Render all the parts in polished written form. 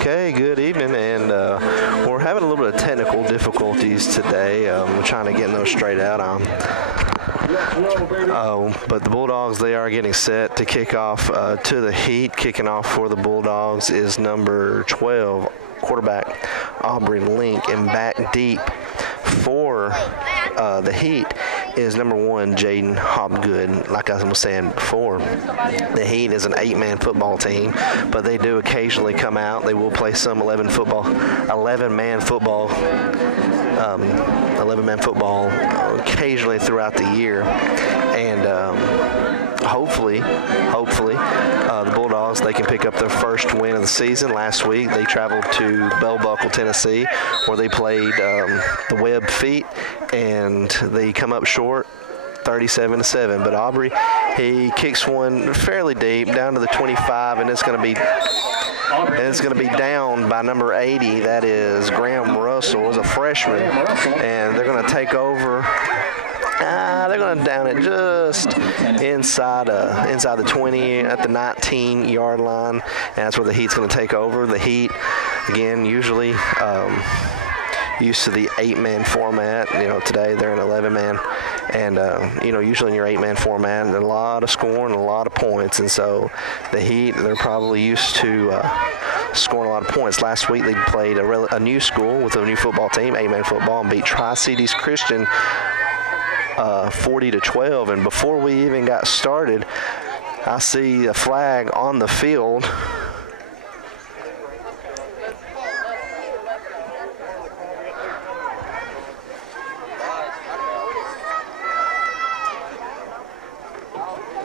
Okay, good evening, and we're having a little bit of technical difficulties today. We're trying to get those straight out. But the Bulldogs, they are getting set to kick off to the Heat. Kicking off for the Bulldogs is number 12, quarterback Aubrey Link, and back deep for the Heat is number 1, Jaden Hopgood. Like I was saying before, the Heat is an 8-man football team, but they do occasionally come out. They will play some 11-man football occasionally throughout the year, and hopefully the Bulldogs, they can pick up their first win of the season. Last week they traveled to Bell Buckle, Tennessee, where they played the Webb Feet, and they come up short 37-7. But Aubrey, he kicks one fairly deep down to the 25, and it's going to be down by number 80. That is Graham Russell, as a freshman, and they're going to take over. They're going to down it just inside the 20 at the 19-yard line, and that's where the Heat's going to take over. The Heat, again, usually used to the 8-man format. Today they're an 11-man, and usually in your 8-man format, there's a lot of scoring, a lot of points, and so the Heat, they're probably used to scoring a lot of points. Last week they played a new school with a new football team, 8-man football, and beat Tri-Cities Christian 40-12. And before we even got started, I see a flag on the field.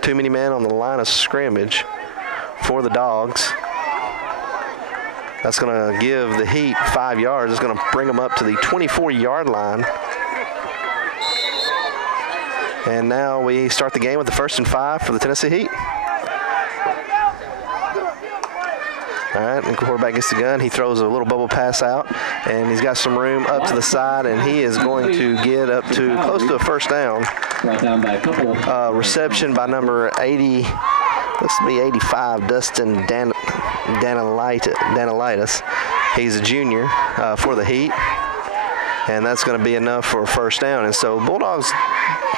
Too many men on the line of scrimmage for the Dogs. That's going to give the Heat 5 yards. It's going to bring them up to the 24-yard line. And now we start the game with the 1st and 5 for the Tennessee Heat. All right, and the quarterback gets the gun. He throws a little bubble pass out, and he's got some room up to the side, and he is going to get up to close to a first down. Reception by number 80, looks to be 85, Dustin Danilitis. He's a junior for the Heat, and that's going to be enough for a first down. And so Bulldogs,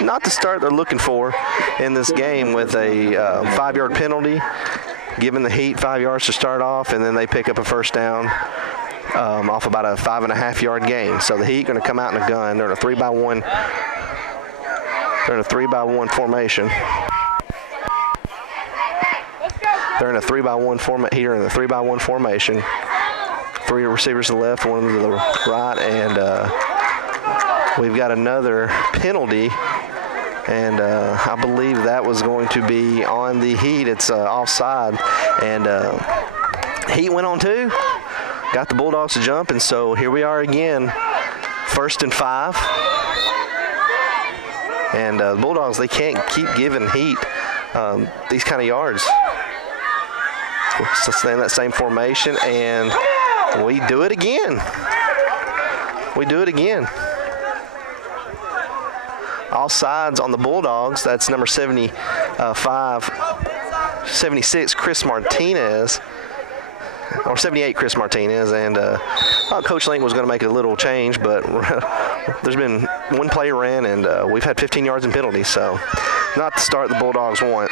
not the start they're looking for in this game, with a 5-yard penalty, giving the Heat 5 yards to start off, and then they pick up a first down off about a 5.5-yard gain. So the Heat going to come out in a gun. They're in a 3-by-1. They're in a 3-by-1 formation. They're in a 3-by-1 format here in the 3-by-1 formation. 3 receivers to the left, 1 to the right, and we've got another penalty, and I believe that was going to be on the Heat. It's offside, and Heat went on 2, got the Bulldogs to jump, and so here we are again, 1st and 5. And the Bulldogs, they can't keep giving Heat these kind of yards. So stay in that same formation, and we do it again. All sides on the Bulldogs. That's number 76, Chris Martinez. Or 78, Chris Martinez. And Coach Link was going to make a little change, but there's been one player ran, and we've had 15 yards in penalties. So not the start the Bulldogs want.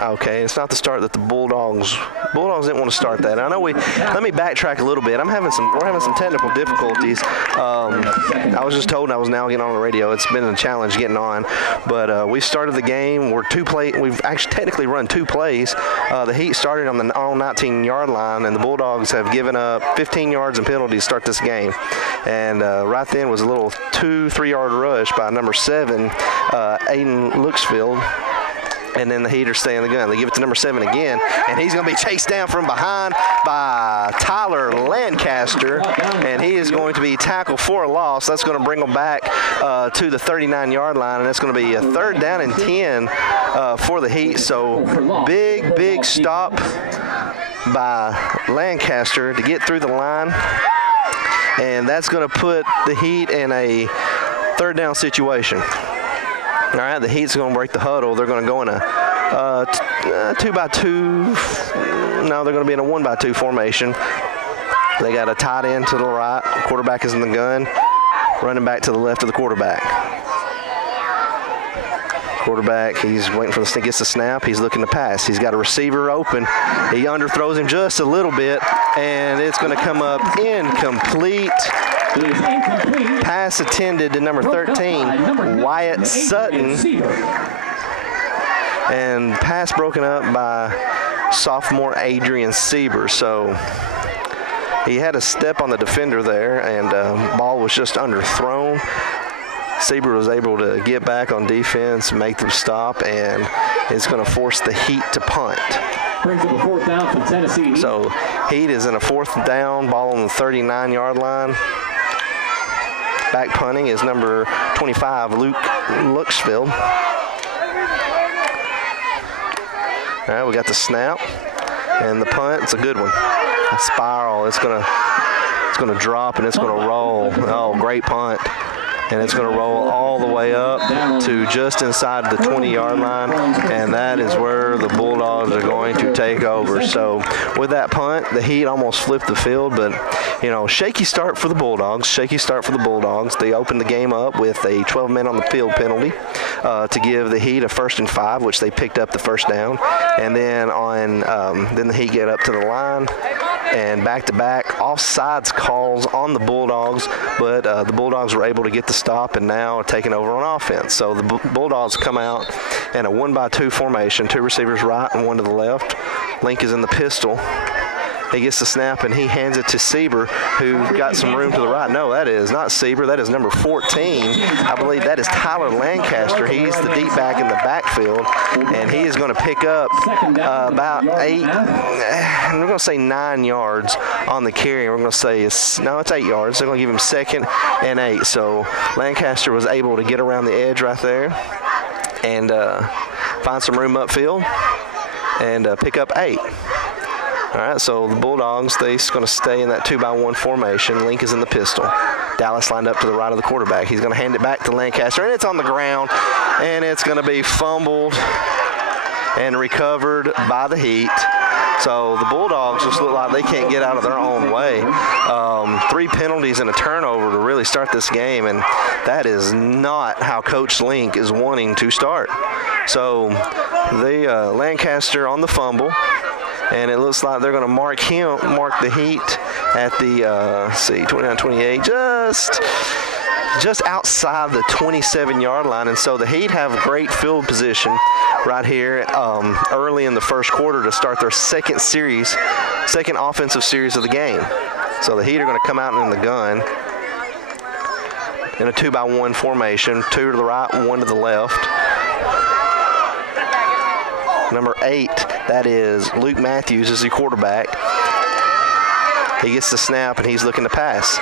Okay, it's not the start that the Bulldogs didn't want to start that. I know let me backtrack a little bit. We're having some technical difficulties. I was just told I was now getting on the radio. It's been a challenge getting on, but we started the game. We've actually technically run 2 plays. The Heat started on the 19-yard line, and the Bulldogs have given up 15 yards in penalties to start this game. And right then was a little 2-3-yard rush by number 7, Aiden Looksfield. And then the Heat are staying in the gun. They give it to number 7 again, and he's going to be chased down from behind by Tyler Lancaster, and he is going to be tackled for a loss. That's going to bring them back to the 39-yard line, and that's going to be a 3rd down and 10 for the Heat. So big big stop by Lancaster to get through the line, and that's going to put the Heat in a third down situation. All right, the Heat's going to break the huddle. They're going to go in a 2-by-2. No, they're going to be in a 1-by-2 formation. They got a tight end to the right. Quarterback is in the gun. Running back to the left of the quarterback. Quarterback, he's waiting for the snap. Gets the snap. He's looking to pass. He's got a receiver open. He underthrows him just a little bit, and it's going to come up incomplete. Pass attended to number 13, Wyatt Sutton. And pass broken up by sophomore Adrian Sieber. So he had a step on the defender there, and ball was just underthrown. Sieber was able to get back on defense, make them stop, and it's going to force the Heat to punt. Brings up a fourth down for Tennessee Heat. So Heat is in a fourth down, ball on the 39-yard line. Back punting is number 25, Luke Luxfield. All right, we got the snap and the punt. It's a good one. A spiral. It's gonna drop and it's gonna roll. Oh, great punt. And it's going to roll all the way up to just inside the 20-yard line, and that is where the Bulldogs are going to take over. So with that punt, the Heat almost flipped the field, but, you know, shaky start for the Bulldogs. They opened the game up with a 12-men on the field penalty to give the Heat a 1st and 5, which they picked up the first down. And then then the Heat get up to the line, and back-to-back offsides calls on the Bulldogs, but the Bulldogs were able to get the stop and now taking over on offense. So the Bulldogs come out in a 1-by-2 formation, 2 receivers right and 1 to the left. Link is in the pistol. He gets the snap and he hands it to Sieber, who got some room to the right. No, that is not Sieber. That is number 14. I believe that is Tyler Lancaster. He's the deep back in the backfield, and he is going to pick up about 8, we're going to say 9 yards on the carry. We're going to say it's 8 yards. They're going to give him 2nd and 8. So Lancaster was able to get around the edge right there and find some room upfield and pick up 8. All right, so the Bulldogs, they're going to stay in that 2-by-1 formation. Link is in the pistol. Dallas lined up to the right of the quarterback. He's going to hand it back to Lancaster, and it's on the ground, and it's going to be fumbled and recovered by the Heat. So the Bulldogs just look like they can't get out of their own way. 3 penalties and a turnover to really start this game, and that is not how Coach Link is wanting to start. So the Lancaster on the fumble. And it looks like they're going to mark the Heat at the 29-28, just outside the 27-yard line. And so the Heat have great field position right here early in the first quarter to start their second offensive series of the game. So the Heat are going to come out in the gun in a 2-by-1 formation, 2 to the right, 1 to the left. Number 8, that is Luke Matthews, is the quarterback. He gets the snap and he's looking to pass.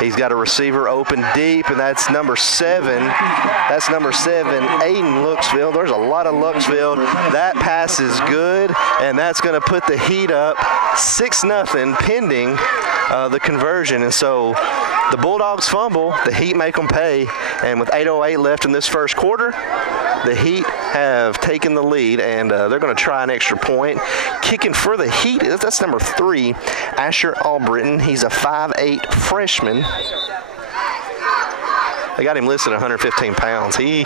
He's got a receiver open deep, and that's number 7. That's number 7, Aiden Luxfield. There's a lot of Luxfield. That pass is good, and that's going to put the Heat up 6-0 pending the conversion. And so the Bulldogs fumble, the Heat make them pay, and with 8:08 left in this first quarter, the Heat have taken the lead, and they're going to try an extra point. Kicking for the Heat, that's number 3, Asher Albritton. He's a 5'8 freshman. They got him listed at 115 pounds. He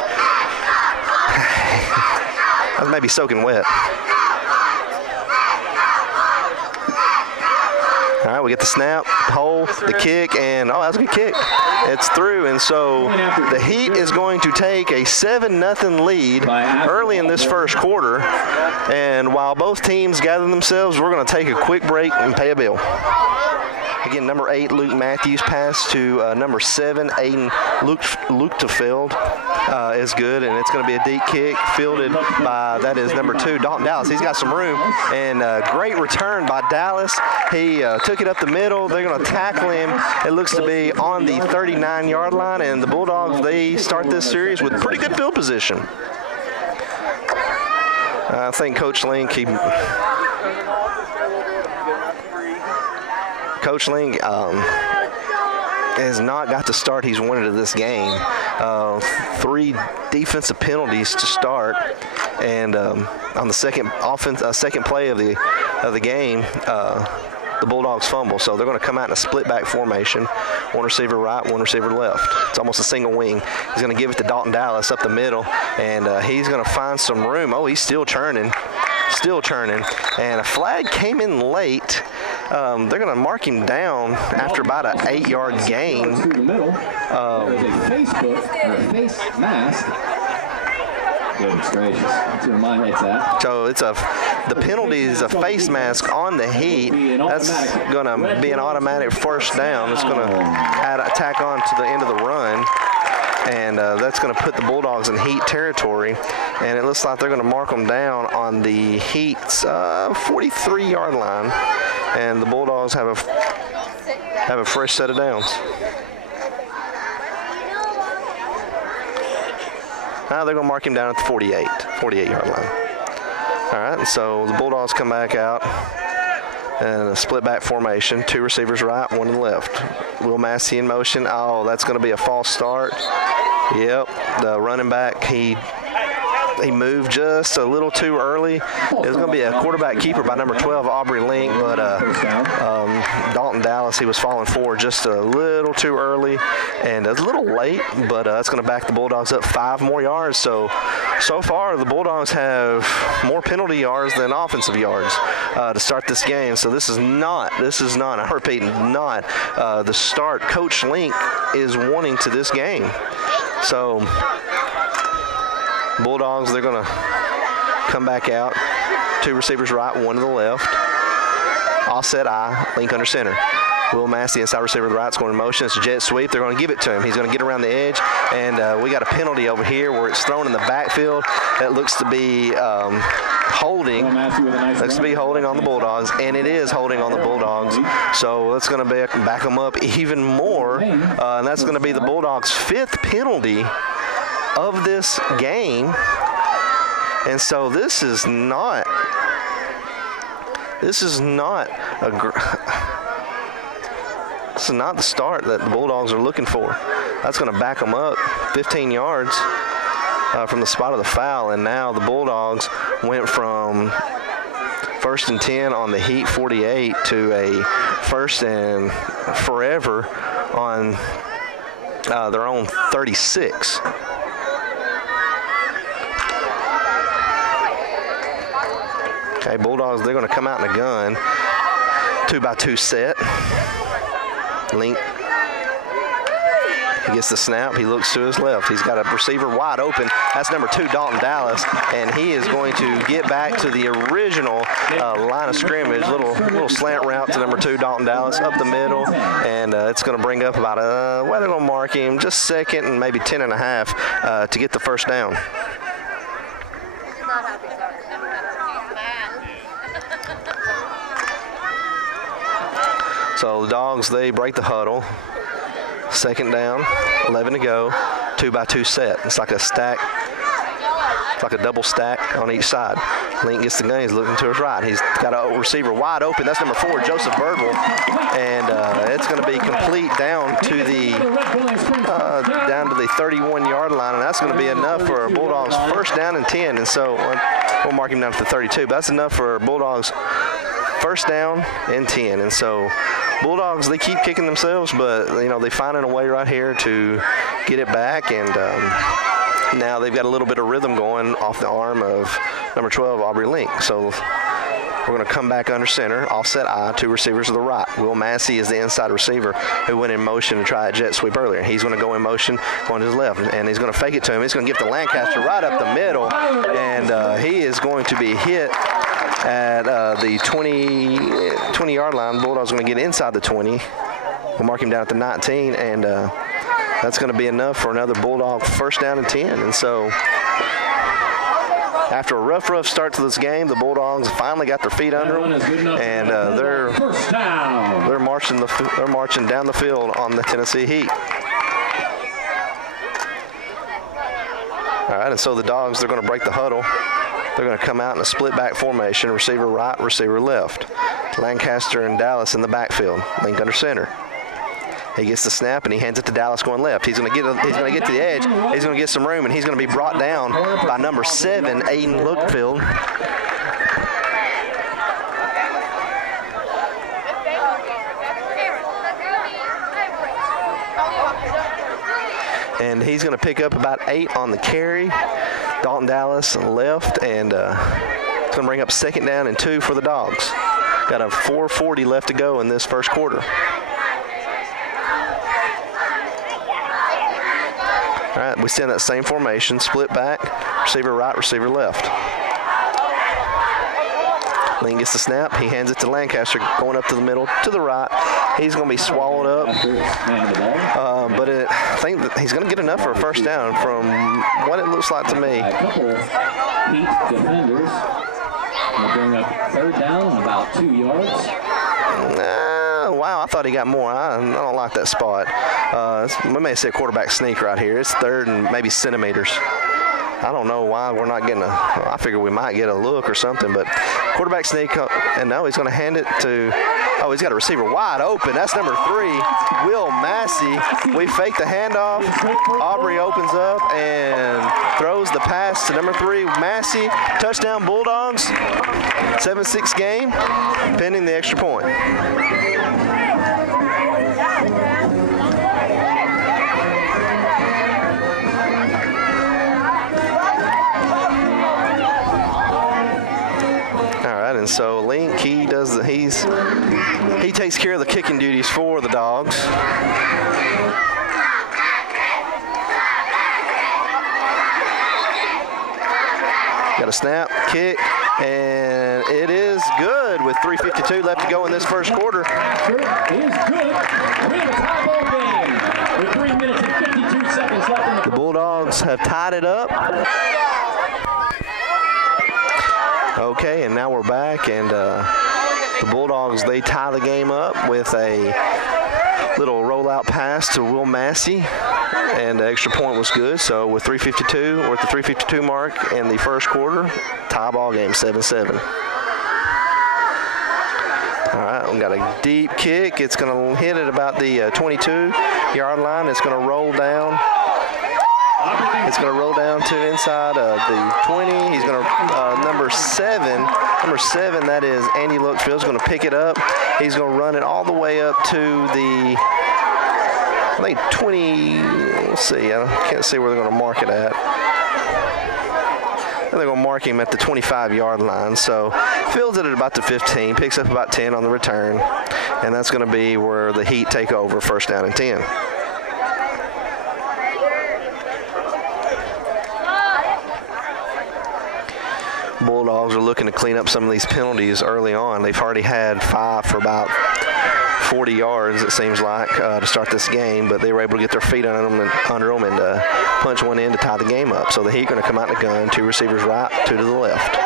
was maybe soaking wet. All right, we get the snap, hole, the kick, and that was a good kick. It's through, and so the Heat is going to take a 7-0 lead early in this first quarter. And while both teams gather themselves, we're going to take a quick break and pay a bill. Again, number 8, Luke Matthews, pass to number 7, Aiden Luchtefeld is good, and it's going to be a deep kick fielded by, that is number 2, Dalton Dallas. He's got some room, and great return by Dallas. He took it up the middle. They're going to tackle him. It looks to be on the 39-yard line, and the Bulldogs, they start this series with pretty good field position. I think Coach Link, Coach Link has not got the start he's wanted of this game. 3 defensive penalties to start, and on the second play of the game, the Bulldogs fumble. So they're going to come out in a split back formation. 1 receiver right, 1 receiver left. It's almost a single wing. He's going to give it to Dalton Dallas up the middle, and he's going to find some room. Oh, he's still churning. And a flag came in late. They're going to mark him down after about an 8-yard gain. There's a face mask. Goodness gracious. That's where my head's at. So the penalty is a face mask on the Heat. That's going to be an automatic first down. It's going to tack on to the end of the run. And that's going to put the Bulldogs in Heat territory. And it looks like they're going to mark them down on the Heat's 43-yard line. And the Bulldogs have a fresh set of downs. Now they're going to mark him down at the 48-yard line. All right, and so the Bulldogs come back out in a split back formation. 2 receivers right, 1 to the left. Will Massey in motion. Oh, that's going to be a false start. Yep, the running back, he moved just a little too early. It was going to be a quarterback keeper by number 12, Aubrey Link, but Dalton Dallas, he was falling forward just a little too early, and it's a little late, but that's going to back the Bulldogs up 5 more yards. So far, the Bulldogs have more penalty yards than offensive yards to start this game. So this is not, I repeat, not the start Coach Link is wanting to this game. So Bulldogs, they're going to come back out. 2 receivers right, 1 to the left. Offset I, Link under center. Will Massey, inside receiver to the right, is going in motion. It's a jet sweep. They're going to give it to him. He's going to get around the edge, and we got a penalty over here where it's thrown in the backfield. That looks to be holding. Looks to be holding on the Bulldogs, and it is holding on the Bulldogs. So that's going to back them up even more, and that's going to be the Bulldogs' 5th penalty of this game. And so this is not the start that the Bulldogs are looking for. That's going to back them up 15 yards from the spot of the foul, and now the Bulldogs went from 1st and 10 on the Heat 48 to a 1st and forever on their own 36. Okay, Bulldogs, they're going to come out in a gun. 2-by-2 set. Link. He gets the snap. He looks to his left. He's got a receiver wide open. That's number 2, Dalton Dallas, and he is going to get back to the original line of scrimmage. Little slant route to number 2, Dalton Dallas, up the middle, and it's going to bring up about they're going to mark him just 2nd and maybe 10.5 to get the first down. So the Dogs, they break the huddle. 2nd down, 11 to go, 2-by-2 set. It's like a stack, it's like a double stack on each side. Link gets the gun, he's looking to his right. He's got a receiver wide open. That's number 4, Joseph Birdwell. And it's going to be complete down to the 31-yard line, and that's going to be enough for Bulldogs' 1st down and 10. And so we'll mark him down to the 32, but that's enough for Bulldogs' 1st down and 10. And so Bulldogs, they keep kicking themselves, but they finding a way right here to get it back, and now they've got a little bit of rhythm going off the arm of number 12, Aubrey Link. So we're going to come back under center, offset I, 2 receivers to the right. Will Massey is the inside receiver who went in motion to try a jet sweep earlier. He's going to go in motion on his left, and he's going to fake it to him. He's going to get the Lancaster right up the middle, and he is going to be hit at the 20-yard line. Bulldogs are going to get inside the 20. We'll mark him down at the 19, and that's going to be enough for another Bulldog 1st down and 10. And so after a rough start to this game, the Bulldogs finally got their feet under them, and they're marching down the field on the Tennessee Heat. All right, and so the Dogs, they're going to break the huddle. They're going to come out in a split back formation, receiver right, receiver left. Lancaster and Dallas in the backfield, Link under center. He gets the snap and he hands it to Dallas going left. He's going to get to the edge. He's going to get some room and he's going to be brought down by number 7, Aiden Lookfield. And he's going to pick up about 8 on the carry. Dalton Dallas left, and it's going to bring up 2nd down and 2 for the Dogs. Got a 4:40 left to go in this first quarter. All right, we stay in that same formation, split back, receiver right, receiver left. Lane gets the snap. He hands it to Lancaster, going up to the middle, to the right. He's going to be swallowed up. But I think that he's going to get enough for a first down from what it looks like to me. A couple Heat defenders will bring up 3rd down and about 2 yards. Wow, I thought he got more. I don't like that spot. We may say a quarterback sneak right here. It's 3rd and maybe centimeters. I don't know why we're not getting I figure we might get a look or something, but quarterback sneak, and no, he's going to hand it to, he's got a receiver wide open. That's number 3, Will Massey. We fake the handoff. Aubrey opens up and throws the pass to number 3, Massey. Touchdown Bulldogs. 7-6 game, pending the extra point. And so Link, he takes care of the kicking duties for the Dogs. Got a snap, kick, and it is good with 3:52 left to go in this first quarter. It is good. We have a tie ball game with 3 minutes and 52 seconds left in The Bulldogs have tied it up. Okay, and now we're back, and the Bulldogs, they tie the game up with a little rollout pass to Will Massey, and the extra point was good. So with 3:52, we're at the 3:52 mark in the first quarter, tie ball game, 7-7. All right, we got a deep kick. It's going to hit at about the 22-yard line. It's going to roll down. It's going to roll down to inside of the 20. He's going to, number seven, that is Andy Lookfield, is going to pick it up. He's going to run it all the way up to the, I think 20, let's see, I can't see where they're going to mark it at. They're going to mark him at the 25-yard line. So fields it at about the 15, picks up about 10 on the return, and that's going to be where the Heat take over, 1st down and 10. Bulldogs are looking to clean up some of these penalties early on. They've already had 5 for about 40 yards, it seems like, to start this game, but they were able to get their feet under them and punch one in to tie the game up. So the Heat are going to come out in the gun, 2 receivers right, 2 to the left.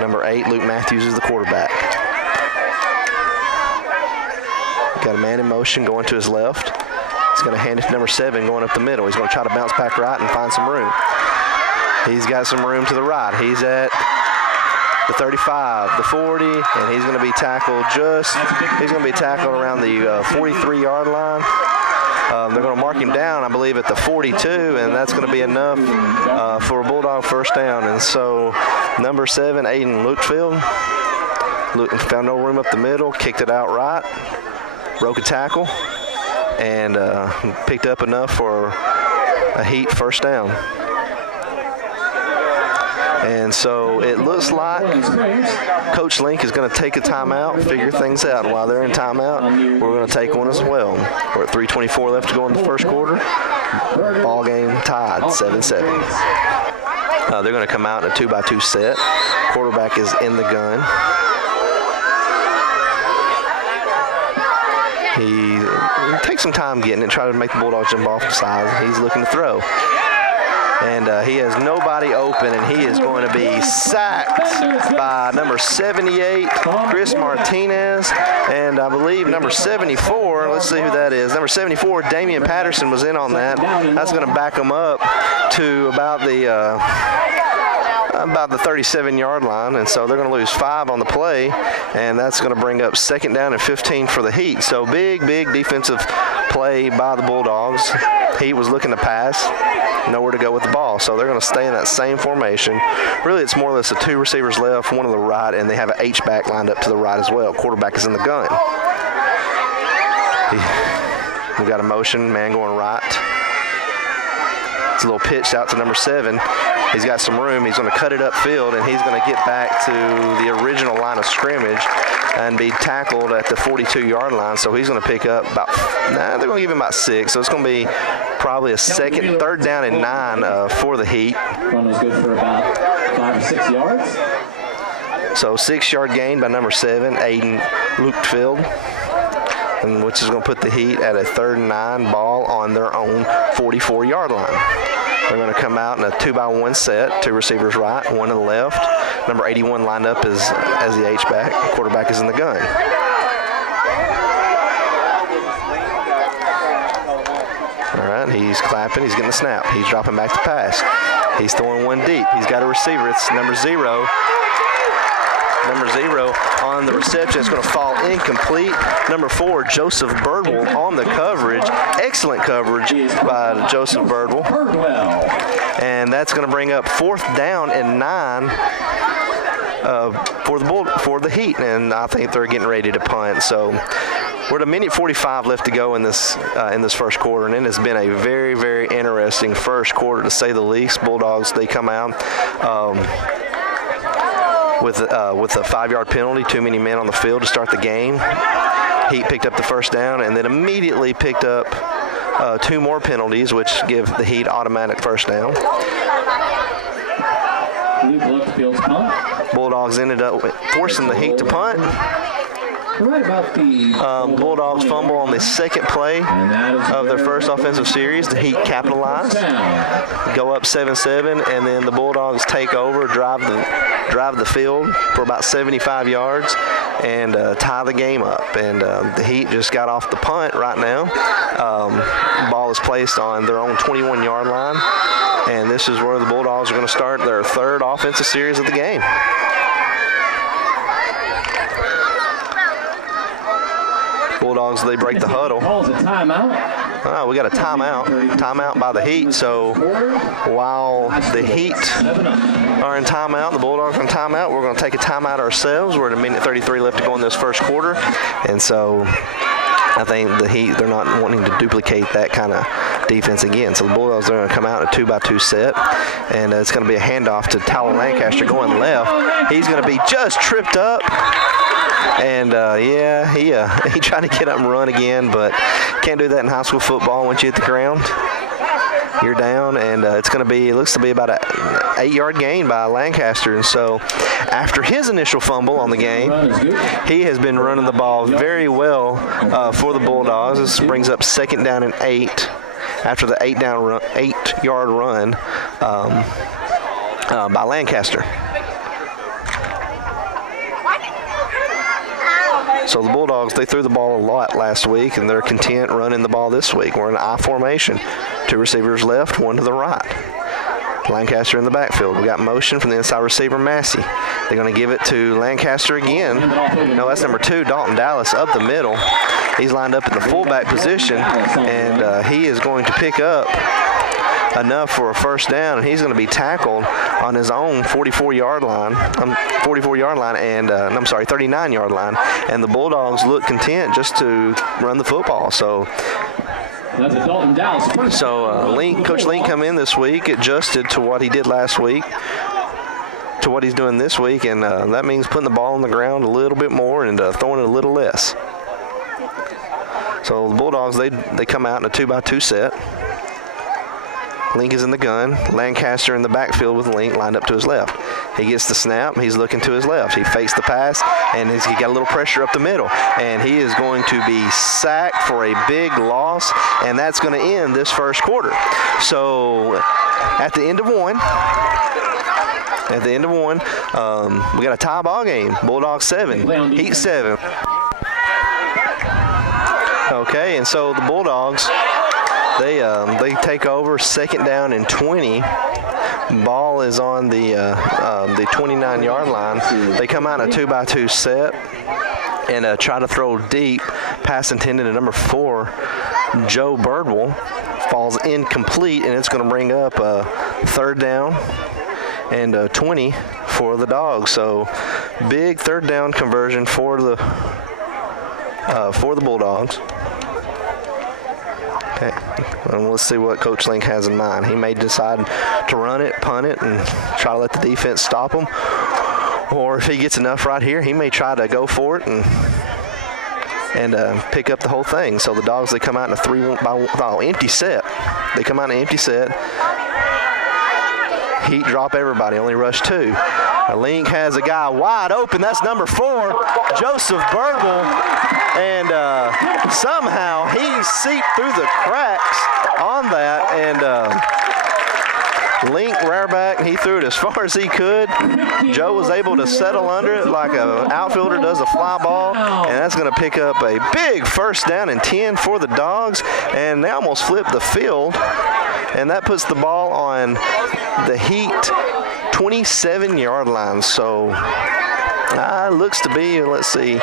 Number 8, Luke Matthews, is the quarterback. Got a man in motion going to his left. He's going to hand it to number 7 going up the middle. He's going to try to bounce back right and find some room. He's got some room to the right. He's at the 35, the 40, and he's going to be tackled around the 43-yard line. They're going to mark him down, I believe, at the 42, and that's going to be enough for a Bulldog 1st down. And so number 7, Aiden Lookfield, found no room up the middle, kicked it out right, broke a tackle, and picked up enough for a Heat 1st down. And so it looks like Coach Link is going to take a timeout, figure things out. While they're in timeout, we're going to take one as well. We're at 3:24 left to go in the first quarter. Ball game tied, 7-7. They're going to come out in a 2-by-2 set. Quarterback is in the gun. He takes some time getting it, try to make the Bulldogs jump off the side. He's looking to throw. and he has nobody open, and he is going to be sacked by number 78, Chris Martinez, and I believe number 74, let's see who that is, number 74, Damian Patterson was in on that. That's going to back them up to about the 37-yard line, and so they're going to lose 5 on the play, and that's going to bring up 2nd down and 15 for the Heat. So big defensive play by the Bulldogs. Heat was looking to pass, nowhere to go with the ball, so they're going to stay in that same formation. Really, it's more or less the 2 receivers left, 1 to the right, and they have an H-back lined up to the right as well. Quarterback is in the gun. We've got a motion, man going right. It's a little pitch out to number 7. He's got some room. He's going to cut it upfield, and he's going to get back to the original line of scrimmage and be tackled at the 42-yard line. So he's going to pick up about, they're going to give him about 6. So it's going to be probably a 3rd down and 9 for the Heat. Run was good for about 5 or 6 yards. So 6-yard gain by number 7, Aiden Lukefield, and which is going to put the Heat at a 3rd and 9 ball on their own 44-yard line. They're going to come out in a 2-by-1 set, 2 receivers right, 1 to the left. Number 81 lined up as the H-back. Quarterback is in the gun. All right, he's clapping. He's getting the snap. He's dropping back to pass. He's throwing 1 deep. He's got a receiver. It's number 0. Number 0 on the reception. It's going to fall incomplete. Number 4, Joseph Birdwell on the coverage. Excellent coverage by Joseph Birdwell. And that's going to bring up 4th down and 9 for the Heat. And I think they're getting ready to punt. So we're at a minute 45 left to go in this first quarter, and it has been a very, very interesting first quarter to say the least. Bulldogs, they come out with a 5-yard penalty, too many men on the field to start the game. Heat picked up the 1st down and then immediately picked up 2 more penalties, which give the Heat automatic 1st down. Bulldogs ended up forcing the Heat to punt. Right about the Bulldogs fumble on the 2nd play of their first offensive series. The Heat capitalize, go up 7-7, and then the Bulldogs take over, drive the field for about 75 yards, and tie the game up. And the Heat just got off the punt right now. Ball is placed on their own 21-yard line, and this is where the Bulldogs are going to start their 3rd offensive series of the game. Bulldogs, they break the huddle. Calls a timeout. Oh, we got a timeout by the Heat. So while the Heat are in timeout, the Bulldogs are in timeout, we're going to take a timeout ourselves. We're at a minute 33 left to go in this first quarter. And so I think the Heat, they're not wanting to duplicate that kind of defense again. So the Bulldogs are going to come out in a 2-by-2 set, and it's going to be a handoff to Tyler Lancaster going left. He's going to be just tripped up. And he tried to get up and run again, but can't do that in high school football. Once you hit the ground, you're down, and it looks to be about an 8-yard gain by Lancaster. And so after his initial fumble on the game, he has been running the ball very well for the Bulldogs. This brings up 2nd down and 8 after the 8-yard run by Lancaster. So the Bulldogs, they threw the ball a lot last week, and they're content running the ball this week. We're in I formation. 2 receivers left, 1 to the right. Lancaster in the backfield. We got motion from the inside receiver, Massey. They're going to give it to Lancaster again. No, that's number 2, Dalton Dallas, up the middle. He's lined up in the fullback position, and he is going to pick up enough for a 1st down, and he's going to be tackled on his own 39-yard line, and the Bulldogs look content just to run the football. So Coach Link come in this week, adjusted to what he did last week, to what he's doing this week, and that means putting the ball on the ground a little bit more and throwing it a little less. So the Bulldogs, they come out in a 2-by-2 set. Link is in the gun. Lancaster in the backfield with Link lined up to his left. He gets the snap. He's looking to his left. He fakes the pass, and he got a little pressure up the middle. And he is going to be sacked for a big loss, and that's going to end this first quarter. So at the end of one. We got a tie ball game. Bulldogs 7, Heat 7. Okay, and so the Bulldogs, they take over, second down and 20. Ball is on the 29-yard line. They come out in a 2-by-2 set and try to throw deep. Pass intended to number 4, Joe Birdwell. Falls incomplete, and it's going to bring up a third down and 20 for the Dogs. So big third down conversion for the Bulldogs. Okay, and let's see what Coach Link has in mind. He may decide to run it, punt it, and try to let the defense stop him. Or if he gets enough right here, he may try to go for it and pick up the whole thing. So the Dogs, they come out in a 3-by-1 empty set. They come out in an empty set. Heat drop everybody, only rush 2. Link has a guy wide open. That's number 4, Joseph Birdwell. And somehow he seeped through the cracks on that. And Link rearback, he threw it as far as he could. Joe was able to settle under it like an outfielder does a fly ball. And that's going to pick up a big first down and 10 for the Dogs. And they almost flipped the field. And that puts the ball on the Heat 27-yard line. So looks to be, let's see,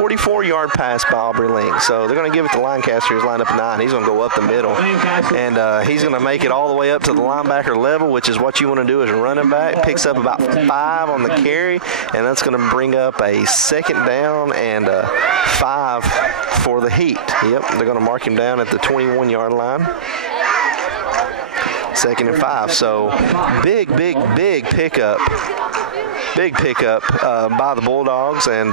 44-yard pass by Aubrey Link. So they're going to give it to Lancaster, who's lined up at 9. He's going to go up the middle. And he's going to make it all the way up to the linebacker level, which is what you want to do as a running back. Picks up about 5 on the carry, and that's going to bring up a second down and 5 for the Heat. Yep, they're going to mark him down at the 21-yard line. Second and 5. So big pickup. Big pickup by the Bulldogs, and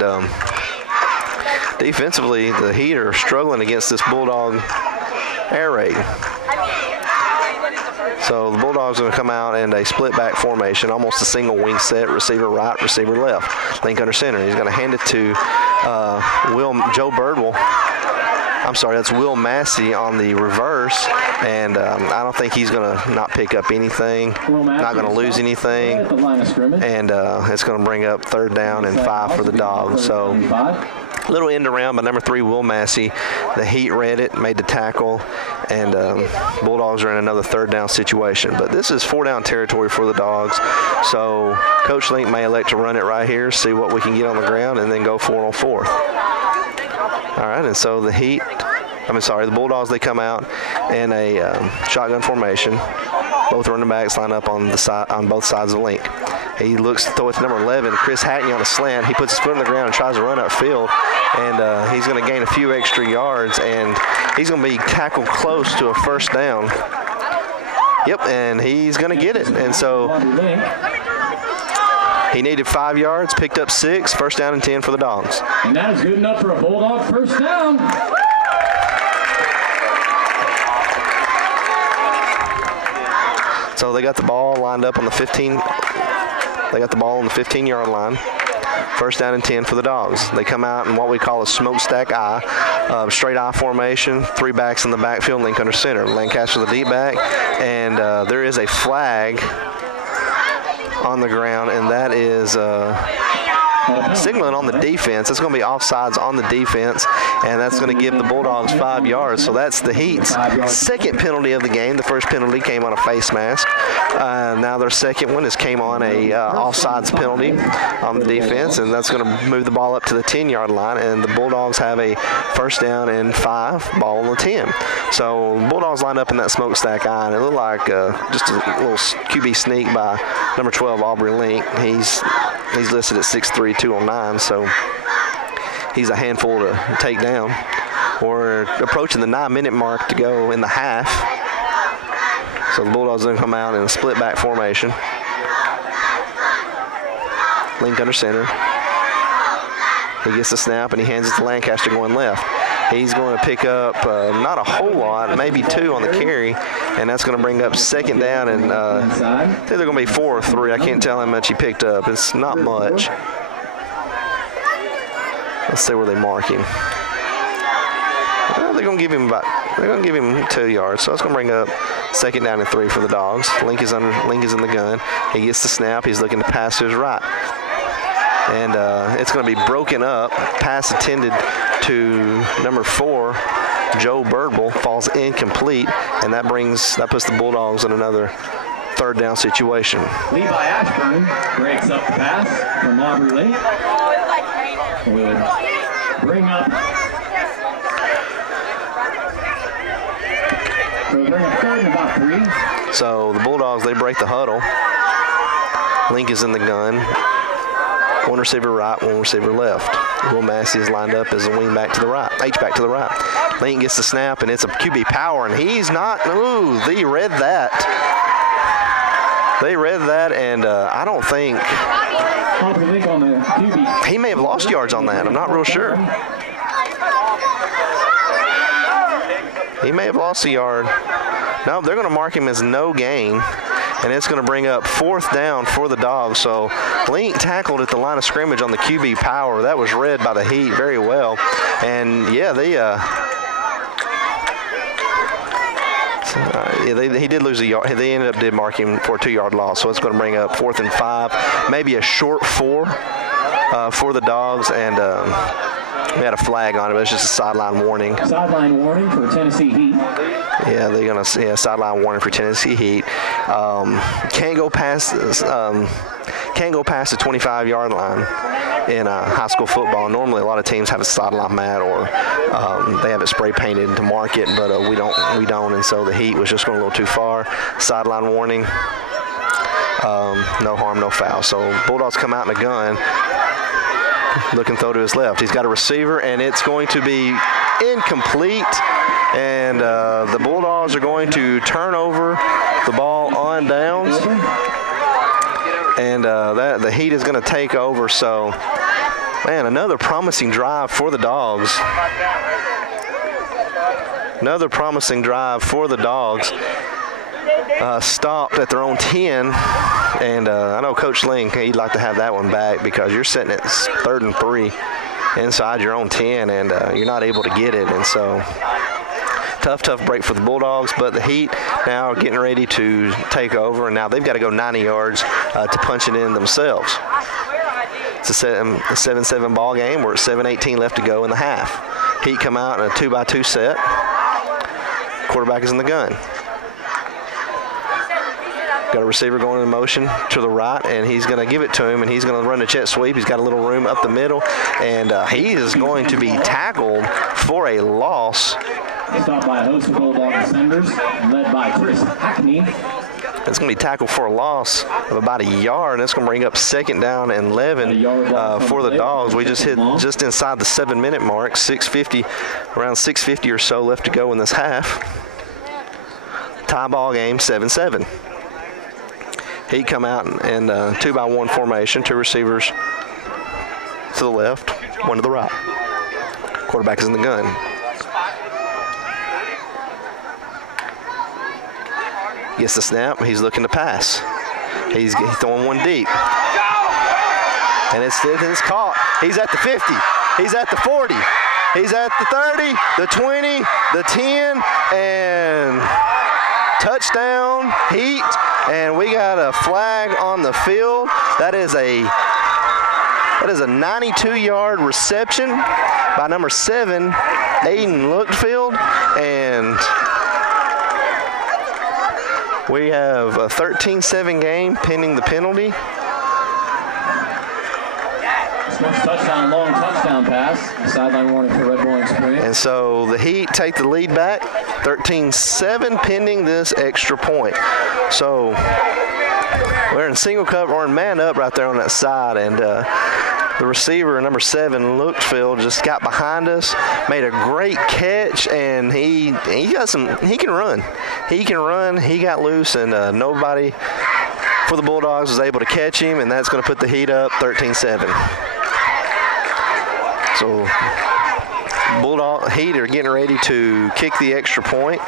defensively, the Heat are struggling against this Bulldog air raid. So the Bulldogs are going to come out in a split back formation, almost a single wing set, receiver right, receiver left. Link under center. He's going to hand it to Joe Birdwell. I'm sorry, that's Will Massey on the reverse, and I don't think he's going to not pick up anything, not going to lose anything, and it's going to bring up third down and 5 for the Dogs. So little end around by number 3, Will Massey. The Heat read it, made the tackle, and Bulldogs are in another third down situation. But this is 4-down territory for the Dogs, so Coach Link may elect to run it right here, see what we can get on the ground, and then go 4 on 4th. All right, and so the Bulldogs, they come out in a shotgun formation. Both running backs line up on both sides of the link. He looks to throw it to number 11, Chris Hackney, on a slant. He puts his foot on the ground and tries to run upfield, and he's going to gain a few extra yards, and he's going to be tackled close to a first down. Yep, and he's going to get it, and so he needed 5 yards, picked up 6, first down and 10 for the Dogs. And that is good enough for a Bulldog first down. So they got the ball lined up on the 15. They got the ball on the 15-yard line. First down and 10 for the Dogs. They come out in what we call a smokestack I, straight I formation, 3 backs in the backfield, Link under center. Lancaster the deep back, and there is a flag on the ground, and that is signaling on the defense. It's going to be offsides on the defense, and that's going to give the Bulldogs 5 yards. So that's the Heat's second penalty of the game. The first penalty came on a face mask. Now their second one came on a offsides penalty on the defense, and that's going to move the ball up to the 10-yard line, and the Bulldogs have a first down and 5, ball on the 10. So Bulldogs lined up in that smokestack eye, and it looked like just a little QB sneak by number 12, Aubrey Link. He's listed at 6'3", 209, so he's a handful to take down. We're approaching the 9-minute mark to go in the half. So the Bulldogs then come out in a split back formation. Link under center. He gets the snap and he hands it to Lancaster going left. He's going to pick up not a whole lot, maybe 2 on the carry, and that's going to bring up second down, and I think they're going to be 4 or 3. I can't tell how much he picked up. It's not much. Let's see where they mark him. they're going to give him 2 yards. So it's going to bring up 2nd down and 3 for the Dogs. Link is in the gun. He gets the snap. He's looking to pass to his right. And it's going to be broken up. Pass intended to number 4, Joe Birdwell, falls incomplete, and that puts the Bulldogs in another 3rd down situation. Levi Ashburn breaks up the pass from Aubrey Lake. Will bring up 3rd and about 3. So the Bulldogs, they break the huddle. Link is in the gun. 1 receiver right, 1 receiver left. Will Massey is lined up as a wing back to the right, H-back to the right. Link gets the snap, and it's a QB power, and he's not, they read that. They read that, and I don't think, he may have lost yards on that. I'm not real sure. He may have lost a yard. No, they're going to mark him as no gain, and it's going to bring up 4th down for the Dogs. So Link tackled at the line of scrimmage on the QB power. That was read by the Heat very well. And, yeah, he did lose a yard. They did mark him for a 2-yard loss. So it's going to bring up 4th and 5, maybe a short 4 for the Dogs. And we had a flag on it, but it's just a sideline warning. Sideline warning for Tennessee Heat. Yeah, they're going to sideline warning for Tennessee Heat. Can't go past the 25-yard line in high school football. Normally, a lot of teams have a sideline mat or they have it spray painted to mark it, but we don't. And so the Heat was just going a little too far. Sideline warning. No harm, no foul. So Bulldogs come out in a gun. Looking throw to his left. He's got a receiver, and it's going to be incomplete. And the Bulldogs are going to turn over the ball on downs. And the Heat is going to take over. So, man, another promising drive for the Dogs. Another promising drive for the Dogs. Stopped at their own 10. And I know Coach Link, he'd like to have that one back because you're sitting at 3rd and 3 inside your own 10, and you're not able to get it. And so tough break for the Bulldogs, but the Heat now are getting ready to take over, and now they've got to go 90 yards to punch it in themselves. It's a 7-7 ball game. We're at 7:18 left to go in the half. Heat come out in a 2-by-2 set. Quarterback is in the gun. Got a receiver going in motion to the right, and he's going to give it to him, and he's going to run the jet sweep. He's got a little room up the middle, and he is going to be tackled for a loss. Stopped by a host of Bulldog defenders, led by Chris Hackney. It's going to be tackled for a loss of about a yard, and it's going to bring up 2nd down and 11 for the Dogs. We just hit just inside the 7-minute mark, around 6:50 or so left to go in this half. Tie ball game, 7-7. He come out in 2-by-1 formation, 2 receivers to the left, 1 to the right. Quarterback is in the gun. Gets the snap. He's looking to pass. He's throwing one deep. And it's caught. He's at the 50. He's at the 40. He's at the 30, the 20, the 10, and touchdown, Heat. And we got a flag on the field. That is a 92-yard reception by number 7, Aiden Lookfield. And we have a 13-7 game pending the penalty. Touchdown, long touchdown pass. Sideline warning for Red Boiling Springs. And so the Heat take the lead back, 13-7 pending this extra point. So we're in single cover or in man up right there on that side, and the receiver, number 7, Lookfield, just got behind us, made a great catch, and he can run. He can run. He got loose, and nobody for the Bulldogs was able to catch him, and that's going to put the Heat up 13-7. So Bulldog Heat are getting ready to kick the extra point.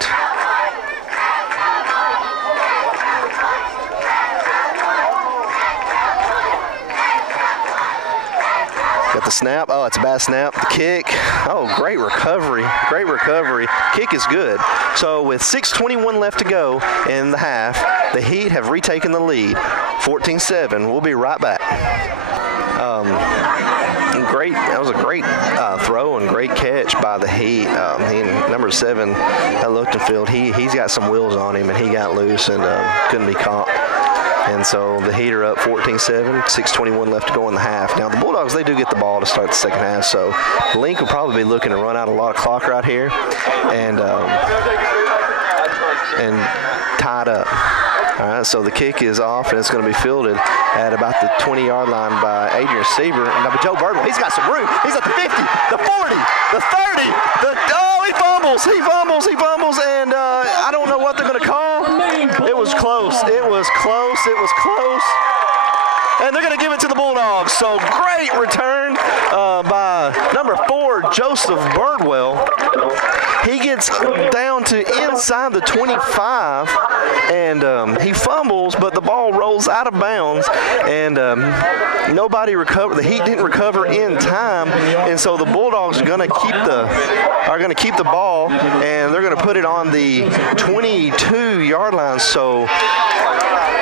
Got Got the snap. Oh, it's a bad snap. The kick. Oh, great recovery. Great recovery. Kick is good. So with 6:21 left to go in the half, the Heat have retaken the lead. 14-7. We'll be right back. Great. That was a great throw and great catch by the Heat. Number 7, Lochtenfield, he's got some wheels on him, and he got loose and couldn't be caught. And so the Heat are up 14-7, 6:21 left to go in the half. Now the Bulldogs, they do get the ball to start the second half, so Link will probably be looking to run out a lot of clock right here and tied up. All right, so the kick is off, and it's going to be fielded at about the 20-yard line by Adrian Seaver. And now Joe Birdwell, he's got some room. He's at the 50, the 40, the 30, he fumbles, and I don't know what they're going to call. It was close. And they're going to give it to the Bulldogs. So great return by number 4, Joseph Birdwell. He gets down to inside the 25, and he fumbles, but the ball rolls out of bounds, and nobody recovered. The Heat didn't recover in time, and so the Bulldogs are going to keep the ball, and they're going to put it on the 22-yard line. So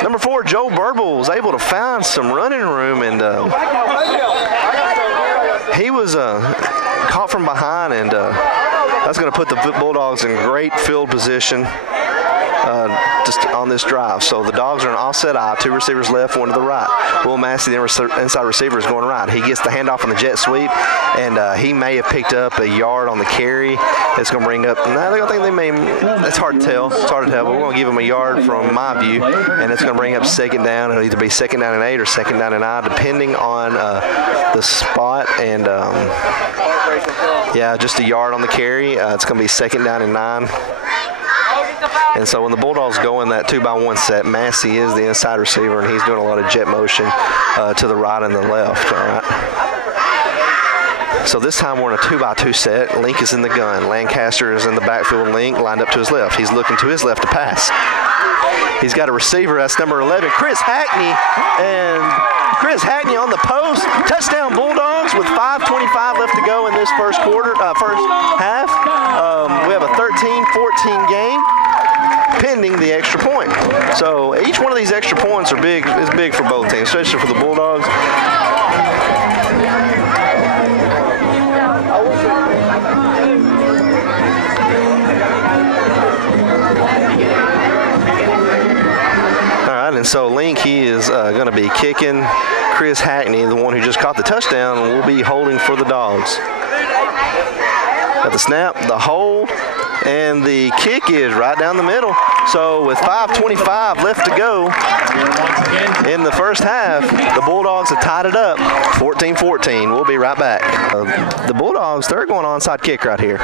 number 4, Joe Birdwell, was able to find some running room, and he was caught from behind, and that's going to put the Bulldogs in great field position just on this drive. So the Dogs are an offset eye, 2 receivers left, 1 to the right. Will Massey, the inside receiver, is going right. He gets the handoff on the jet sweep, and he may have picked up a yard on the carry. It's going to bring up, I think they may, it's hard to tell. But we're going to give him a yard from my view, and it's going to bring up second down. It'll either be second down and 8 or second down and 9, depending on the spot. And yeah, just a yard on the carry. It's going to be second down and 9. And so when the Bulldogs go in that 2-by-1 set, Massey is the inside receiver, and he's doing a lot of jet motion to the right and the left. All right. So this time we're in a 2-by-2 set. Link is in the gun. Lancaster is in the backfield. Link lined up to his left. He's looking to his left to pass. He's got a receiver. That's number 11, Chris Hackney. And Chris Hackney on the post. Touchdown Bulldogs with 5:25 left to go in this first half. We have a 13-14 game pending the extra point. So each one of these extra points is big for both teams, especially for the Bulldogs. And so Link, he is going to be kicking. Chris Hackney, the one who just caught the touchdown, will be holding for the Dogs. Got the snap, the hold, and the kick is right down the middle. So with 5:25 left to go in the first half, the Bulldogs have tied it up 14-14. We'll be right back. The Bulldogs, they're going onside kick right here.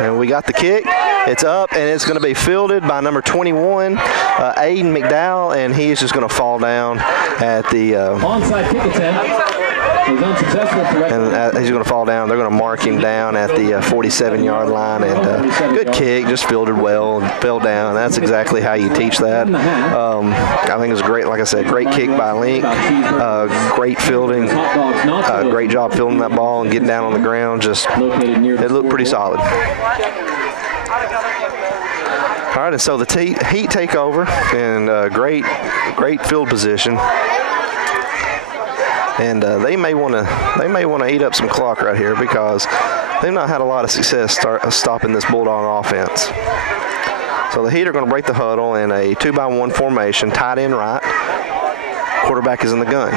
And we got the kick. It's up, and it's going to be fielded by number 21, Aiden McDowell, and he is just going to fall down at the onside kick attempt. He's unsuccessful. And he's going to fall down. They're going to mark him down at the 47-yard line. And good kick, just fielded well, fell down. That's exactly how you teach that. I think it was great. Like I said, great kick by Link. Great fielding. Great job fielding that ball and getting down on the ground. Just it looked pretty solid. All right, and so the Heat take over, and great field position. And they may want to eat up some clock right here because they've not had a lot of success stopping this Bulldog offense. So the Heat are going to break the huddle in a 2-by-1 formation, tight end right. Quarterback is in the gun.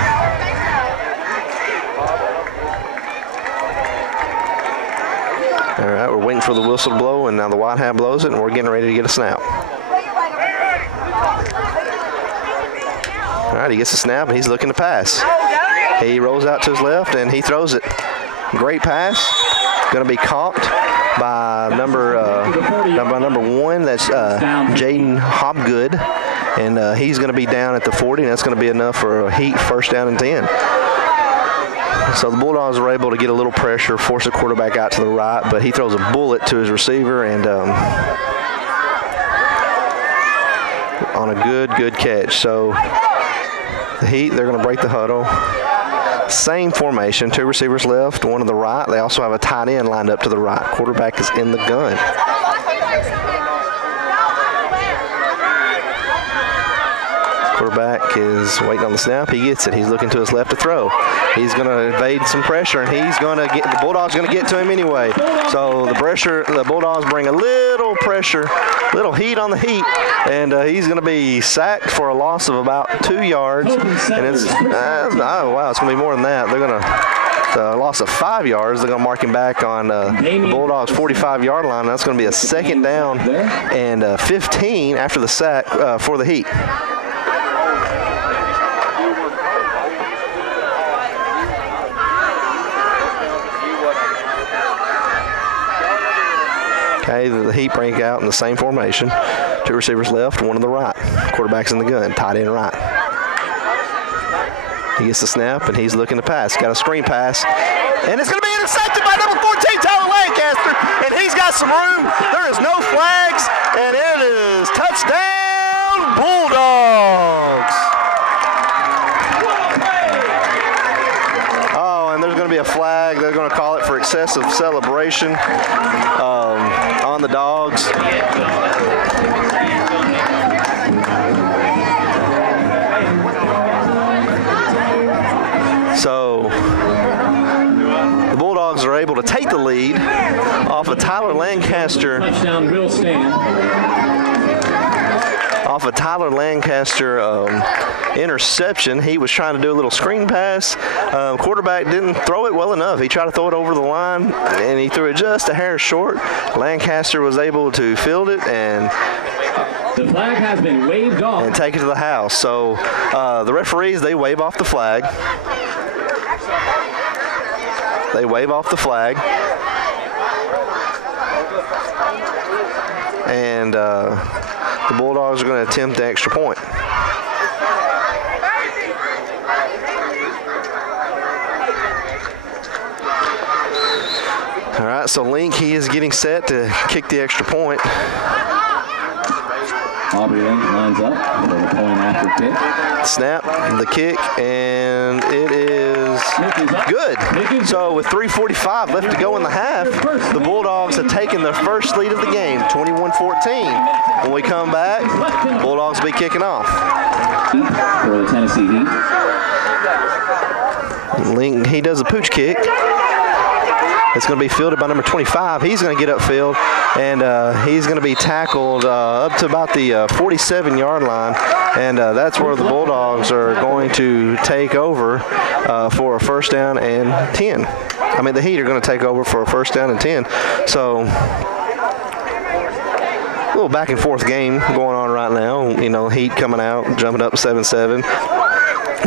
All right, we're waiting for the whistle to blow, and now the white hat blows it, and we're getting ready to get a snap. All right, he gets a snap, and he's looking to pass. He rolls out to his left, and he throws it. Great pass. Going to be caught by number 1. That's Jaden Hobgood, and he's going to be down at the 40, and that's going to be enough for a Heat first down and 10. So the Bulldogs were able to get a little pressure, force the quarterback out to the right, but he throws a bullet to his receiver, and on a good catch. So the Heat, they're going to break the huddle. Same formation, 2 receivers left, 1 to the right. They also have a tight end lined up to the right. Quarterback is in the gun. Quarterback is waiting on the snap. He gets it. He's looking to his left to throw. He's going to evade some pressure, and he's going to get the Bulldogs going to get to him anyway. So the Bulldogs bring a little pressure, little heat on the heat, and he's going to be sacked for a loss of about 2 yards. And it's oh wow, it's going to be more than that. They're going to loss of 5 yards. They're going to mark him back on the Bulldogs' 45-yard line. That's going to be a second down and 15 after the sack for the heat. Okay, the Heat break out in the same formation. 2 receivers left, 1 to the right. Quarterback's in the gun, tight end right. He gets the snap, and he's looking to pass. Got a screen pass, and it's going to be intercepted by number 14, Tyler Lancaster, and he's got some room. There is no flags, and it is touchdown Bulldogs. Oh, and there's going to be a flag. They're going to call it for excessive celebration on the Dogs. So the Bulldogs are able to take the lead off of Tyler Lancaster. Touchdown will stand. Off a Tyler Lancaster interception. He was trying to do a little screen pass. Quarterback didn't throw it well enough. He tried to throw it over the line, and he threw it just a hair short. Lancaster was able to field it and the flag has been waved off and take it to the house. So the referees, they wave off the flag. They wave off the flag. And the Bulldogs are going to attempt the extra point. All right, so Link, he is getting set to kick the extra point. Aubrey Link lines up for the point after kick. Snap, the kick, and it is good. So with 3:45 left to go in the half, the Bulldogs have taken their first lead of the game, 21-14. When we come back, Bulldogs will be kicking off. For the Tennessee Heat. Link, he does a pooch kick. It's going to be fielded by number 25. He's going to get upfield, and he's going to be tackled up to about the 47-yard line, and that's where the Bulldogs are going to take over for a first down and 10. I mean, the Heat are going to take over for a first down and 10. So a little back and forth game going on right now. You know, Heat coming out, jumping up 7-7.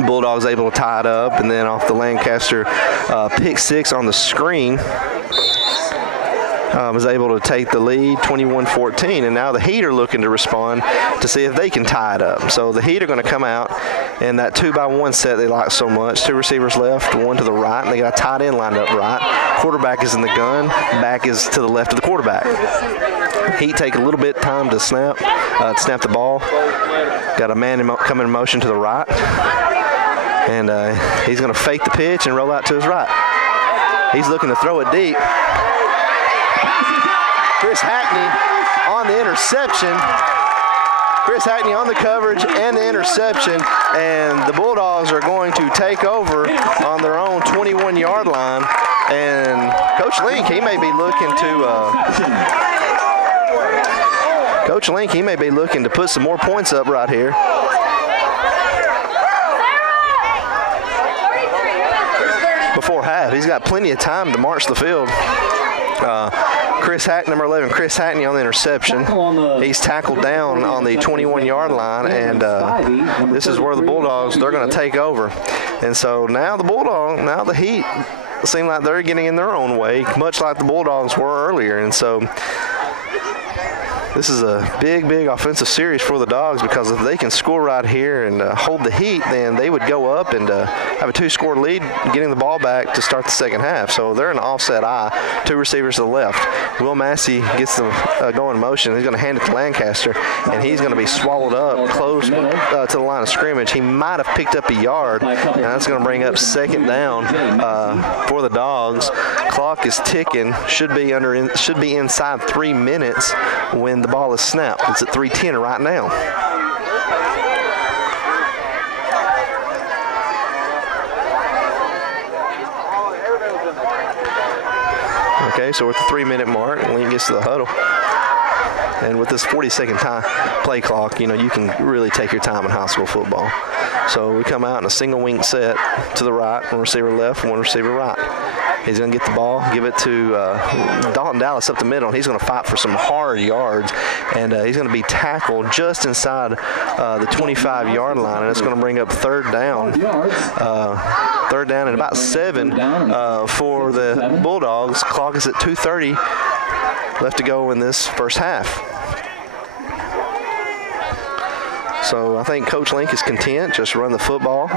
Bulldogs able to tie it up, and then off the Lancaster pick 6 on the screen, was able to take the lead 21-14, and now the Heat are looking to respond to see if they can tie it up. So the Heat are going to come out in that 2-by-1 set they like so much. 2 receivers left, 1 to the right, and they got a tight end lined up right. Quarterback is in the gun, back is to the left of the quarterback. Heat take a little bit of time to snap the ball. Got a man coming in motion to the right. And he's going to fake the pitch and roll out to his right. He's looking to throw it deep. Chris Hackney on the interception. Chris Hackney on the coverage and the interception. And the Bulldogs are going to take over on their own 21-yard line. And Coach Link, he may be looking to put some more points up right here. Before half, he's got plenty of time to march the field. Number 11, Chris Hackney on the interception. He's tackled down on the 21-yard line, and this is where the Bulldogs, they're going to take over. And so now the Heat seem like they're getting in their own way, much like the Bulldogs were earlier. And so This is a big offensive series for the Dogs, because if they can score right here and hold the heat, then they would go up and have a 2-score lead, getting the ball back to start the second half. So they're in an offset I, 2 receivers to the left. Will Massey gets them going in motion. He's going to hand it to Lancaster, and he's going to be swallowed up close to the line of scrimmage. He might have picked up a yard, and that's going to bring up second down for the Dogs. Clock is ticking. Should be inside 3 minutes when the ball is snapped. It's at 3:10 right now. Okay, so we're at the 3-minute mark. Link gets to the huddle. And with this 40-second play clock, you can really take your time in high school football. So we come out in a single wing set to the right, one receiver left, one receiver right. He's going to get the ball, give it to Dalton Dallas up the middle, and he's going to fight for some hard yards. And he's going to be tackled just inside the 25-yard line, and it's going to bring up third down. Third down and about 7 for the Bulldogs. Clock is at 2:30 left to go in this first half. So I think Coach Link is content. Just run the football,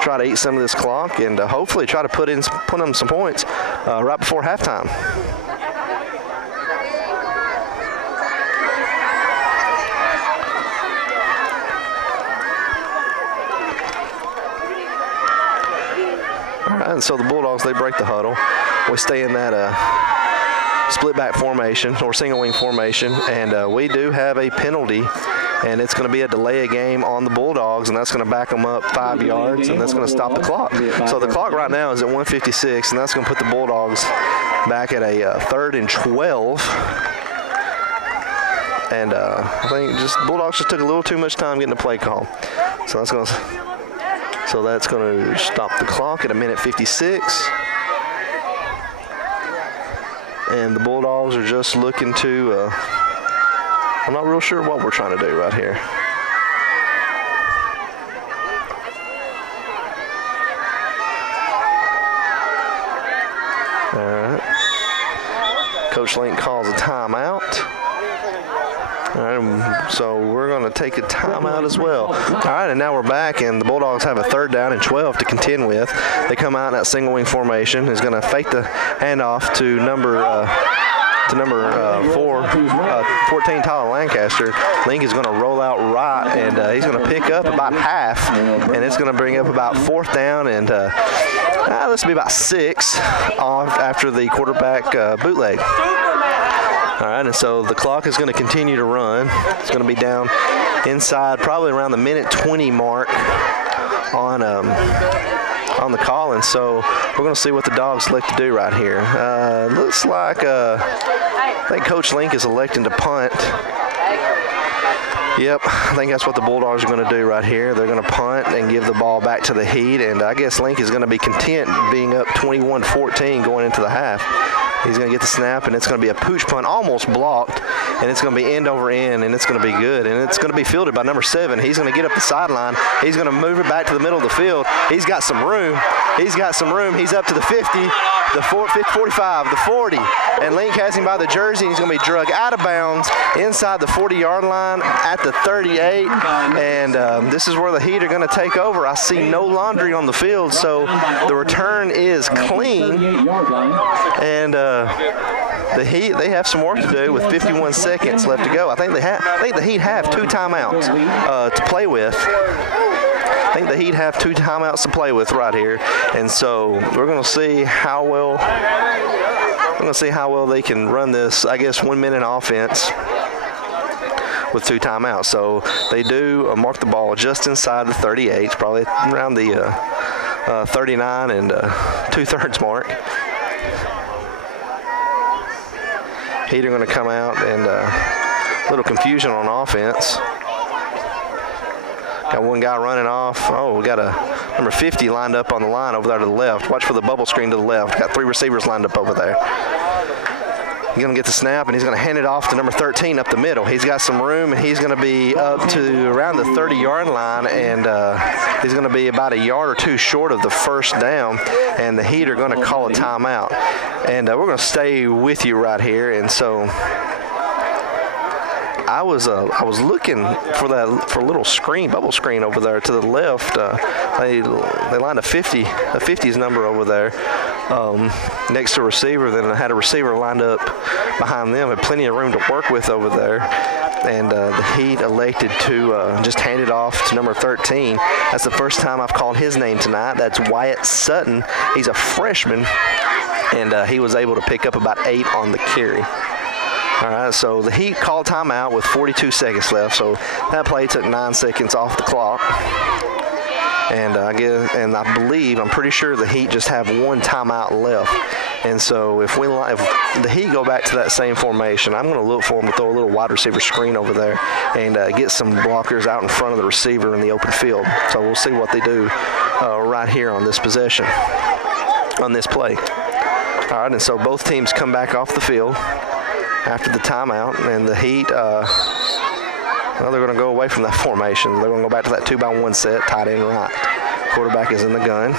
try to eat some of this clock, and hopefully try to put in some points right before halftime. All right, and so the Bulldogs, they break the huddle. We stay in that split back formation or single wing formation, and we do have a penalty, and it's going to be a delay of game on the Bulldogs, and that's going to back them up 5 yards, and that's going to stop the clock. So the clock right now is at 1:56, and that's going to put the Bulldogs back at a 3rd and 12. And I think Bulldogs just took a little too much time getting the play call. So that's going to stop the clock at 1:56. And the Bulldogs are just looking to, I'm not real sure what we're trying to do right here. All right. Coach Link calls a timeout. All right, so we're going to take a timeout as well. All right, and now we're back, and the Bulldogs have a 3rd down and 12 to contend with. They come out in that single wing formation. He's going to fake the handoff to number 14, Tyler Lancaster. Link is going to roll out right, and he's going to pick up about half, and it's going to bring up about 4th down, and this will be about 6 off after the quarterback bootleg. All right, and so the clock is going to continue to run. It's going to be down inside probably around the 1:20 mark on the call, and so we're going to see what the Dogs elect to do right here. Looks like I think Coach Link is electing to punt. Yep, I think that's what the Bulldogs are going to do right here. They're going to punt and give the ball back to the Heat, and I guess Link is going to be content being up 21-14 going into the half. He's going to get the snap, and it's going to be a pooch punt, almost blocked, and it's going to be end over end, and it's going to be good, and it's going to be fielded by number 7. He's going to get up the sideline. He's going to move it back to the middle of the field. He's got some room. He's up to the 50, the 45, the 40, and Link has him by the jersey, and he's going to be dragged out of bounds inside the 40-yard line at the 38, and this is where the Heat are going to take over. I see no laundry on the field, so the return is clean, and the Heat, they have some work to do with 51 seconds left to go. I think the Heat have 2 timeouts to play with. I think the Heat have 2 timeouts to play with right here, and so we're going to see how well they can run this, I guess, 1 minute offense with 2 timeouts. So they do mark the ball just inside the 38, probably around the 39 and 2/3 mark. Heat are going to come out, and a little confusion on offense. Got one guy running off. Oh, we got a number 50 lined up on the line over there to the left. Watch for the bubble screen to the left. Got 3 receivers lined up over there. He's going to get the snap, and he's going to hand it off to number 13 up the middle. He's got some room, and he's going to be up to around the 30-yard line, and he's going to be about a yard or 2 short of the first down, and the Heat are going to call a timeout. And we're going to stay with you right here, and so I was looking for a little bubble screen over there to the left. They lined a 50's number over there next to a receiver. Then I had a receiver lined up behind them, had plenty of room to work with over there. And the Heat elected to just hand it off to number 13. That's the first time I've called his name tonight. That's Wyatt Sutton. He's a freshman, and he was able to pick up about 8 on the carry. All right, so the Heat called timeout with 42 seconds left. So that play took 9 seconds off the clock. And I'm pretty sure the Heat just have 1 timeout left. And so if the Heat go back to that same formation, I'm going to look for them to throw a little wide receiver screen over there and get some blockers out in front of the receiver in the open field. So we'll see what they do right here on this possession, on this play. All right, and so both teams come back off the field after the timeout, and the Heat, they're going to go away from that formation. They're going to go back to that 2-by-1 set, tight end right. Quarterback is in the gun.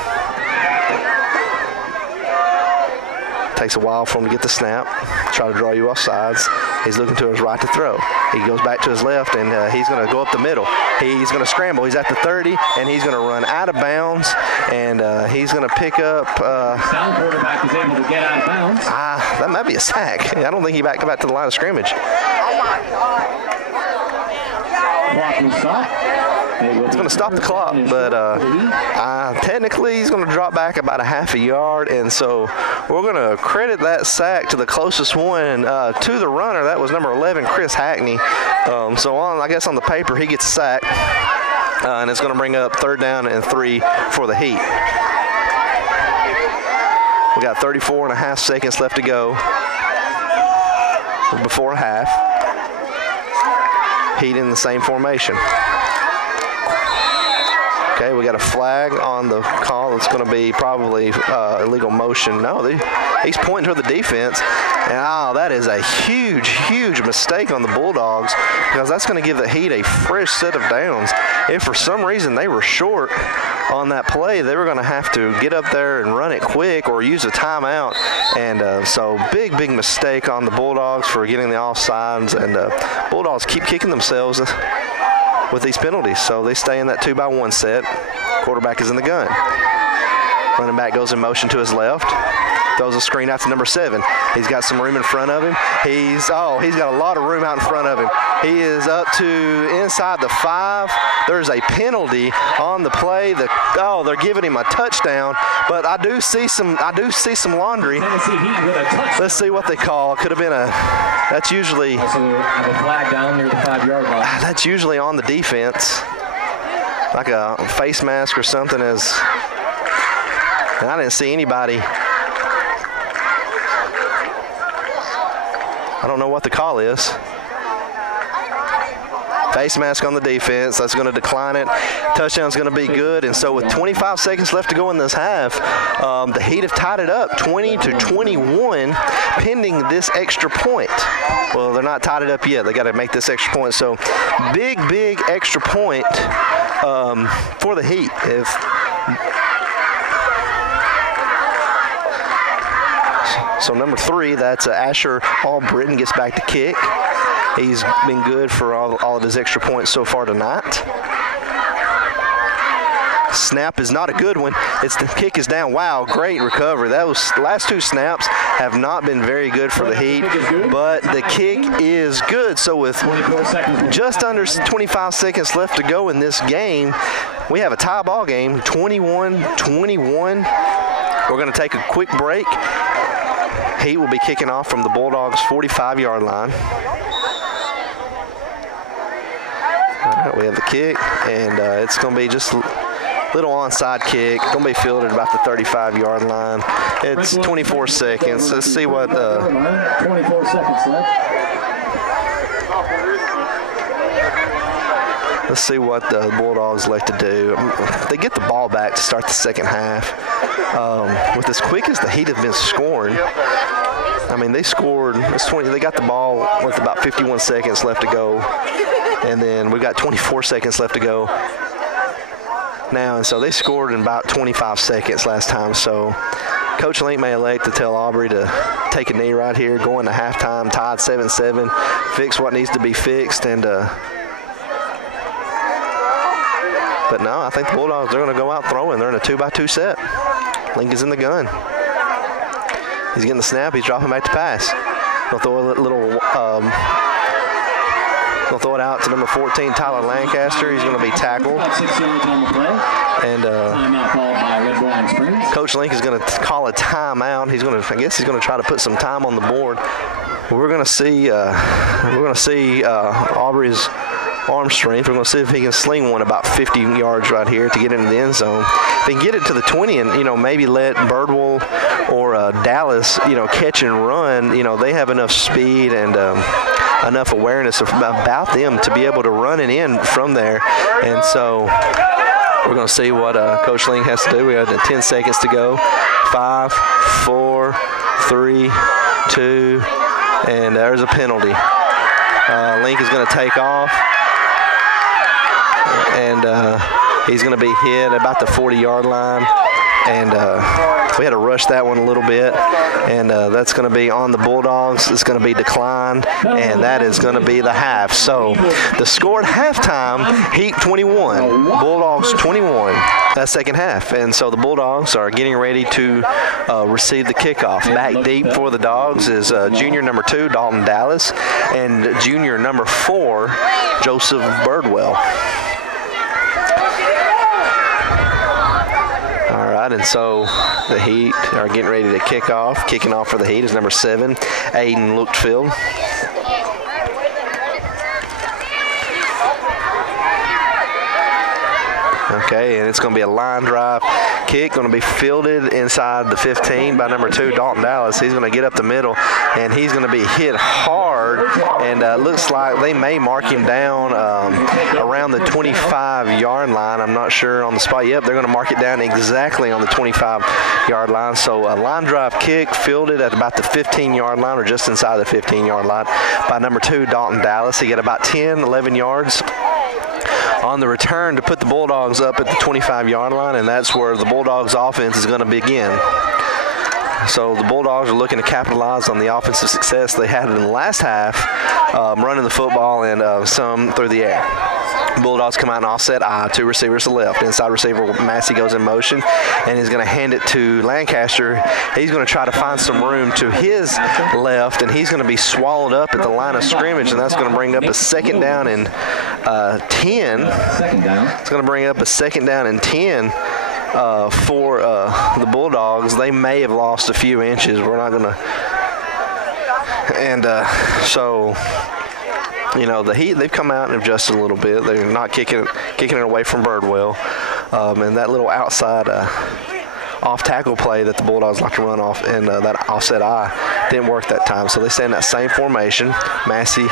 Takes a while for him to get the snap, try to draw you off sides. He's looking to his right to throw. He goes back to his left, and he's going to go up the middle. He's going to scramble. He's at the 30, and he's going to run out of bounds, and he's going to pick up. Sound quarterback is able to get out of bounds. That might be a sack. I don't think he back to the line of scrimmage. Clock will stop. It's going to stop the clock, but technically he's going to drop back about a half a yard, and so we're going to credit that sack to the closest one to the runner. That was number 11, Chris Hackney. So I guess on the paper he gets a sack, and it's going to bring up 3rd down and 3 for the Heat. We got 34.5 seconds left to go before half. Heat in the same formation. Okay, we got a flag on the call. It's going to be probably illegal motion. No, he's pointing to the defense. And, that is a huge, huge mistake on the Bulldogs, because that's going to give the Heat a fresh set of downs. If for some reason they were short on that play, they were going to have to get up there and run it quick or use a timeout. And so big, big mistake on the Bulldogs for getting the offsides. And Bulldogs keep kicking themselves with these penalties, so they stay in that 2-by-1 set. Quarterback is in the gun. Running back goes in motion to his left. Throws a screen out to number 7. He's got some room in front of him. He's got a lot of room out in front of him. He is up to inside the 5. There's a penalty on the play. They're giving him a touchdown, but I do see some laundry. Let's see what they call. Could have been that's usually. Also have a flag down near the 5-yard line. That's usually on the defense, like a face mask or something. And I didn't see anybody. I don't know what the call is. Face mask on the defense. That's going to decline it. Touchdown's going to be good. And so with 25 seconds left to go in this half, the Heat have tied it up 20-21 pending this extra point. Well, they're not tied it up yet. They got to make this extra point. So big, big extra point for the Heat. So number 3, that's Asher Albritton, gets back to kick. He's been good for all of his extra points so far tonight. Snap is not a good one. The kick is down. Wow, great recovery. Those last 2 snaps have not been very good for the Heat, but the kick is good. So with just under 25 seconds left to go in this game, we have a tie ball game, 21-21. We're going to take a quick break. Heat will be kicking off from the Bulldogs' 45-yard line. All right, we have the kick, and it's going to be just a little onside kick. Going to be fielded about the 35-yard line. It's 24 seconds. Let's see what 24 seconds left. Let's see what the Bulldogs like to do. They get the ball back to start the second half. With as quick as the Heat have been scoring, I mean, they scored. They got the ball with about 51 seconds left to go, and then we've got 24 seconds left to go now, and so they scored in about 25 seconds last time. So Coach Link may elect to tell Aubrey to take a knee right here, go into halftime, tied 7-7, fix what needs to be fixed, and but no, I think the Bulldogs, they're going to go out throwing. They're in a 2-by-2 set. Link is in the gun. He's getting the snap. He's dropping back to pass. He'll throw a little, he'll throw it out to number 14, Tyler Lancaster. He's going to be tackled. About 6 yards on the play. And timeout called by Red Boiling Springs. Coach Link is going to call a timeout. He's going to, I guess he's going to try to put some time on the board. We're going to see, Aubrey's arm strength. We're going to see if he can sling one about 50 yards right here to get into the end zone. If he can get it to the 20 and, maybe let Birdwell or Dallas, catch and run, they have enough speed and enough awareness about them to be able to run it in from there. And so we're going to see what Coach Link has to do. We have 10 seconds to go. 5, 4, 3, 2, and there's a penalty. Link is going to take off. And he's going to be hit about the 40-yard line. And we had to rush that one a little bit. And that's going to be on the Bulldogs. It's going to be declined. And that is going to be the half. So the score at halftime, Heat 21, Bulldogs 21. That second half. And so the Bulldogs are getting ready to receive the kickoff. Back deep for the Dogs is junior number 2, Dalton Dallas, and junior number 4, Joseph Birdwell. All right, and so the Heat are getting ready to kick off. Kicking off for the Heat is number 7, Aiden Luchtfield. Okay, and it's going to be a line drive kick, going to be fielded inside the 15 by number 2, Dalton Dallas. He's going to get up the middle, and he's going to be hit hard, and looks like they may mark him down around the 25-yard line. I'm not sure on the spot. Yep, they're going to mark it down exactly on the 25-yard line. So a line drive kick fielded at about the 15-yard line or just inside the 15-yard line by number 2, Dalton Dallas. He got about 10, 11 yards on the return to put the Bulldogs up at the 25-yard line, and that's where the Bulldogs offense is going to begin. So the Bulldogs are looking to capitalize on the offensive success they had in the last half, running the football and some through the air. Bulldogs come out and offset I, 2 receivers to the left. Inside receiver Massey goes in motion, and he's going to hand it to Lancaster. He's going to try to find some room to his left, and he's going to be swallowed up at the line of scrimmage, and that's going to bring up a second down and 10. It's going to bring up a second down and 10 for the Bulldogs. They may have lost a few inches. We're not going to. And so, the Heat, they've come out and adjusted a little bit. They're not kicking it away from Birdwell. And that little outside off-tackle play that the Bulldogs like to run off, and that offset I didn't work that time. So they stay in that same formation. Massey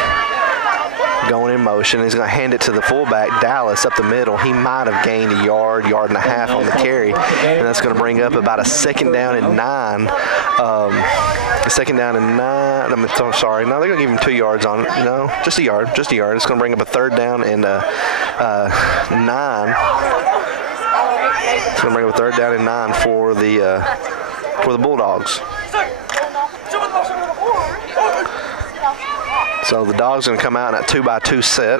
going in motion. He's going to hand it to the fullback, Dallas, up the middle. He might have gained a yard and a half on the carry, and that's going to bring up about a second down and 9. A second down and 9. I'm sorry. No, they're going to give him 2 yards on it. No, just a yard. It's going to bring up a third down and 9. It's going to bring up a third down and 9 for the Bulldogs. So the Dogs are going to come out in a 2-by-2 set.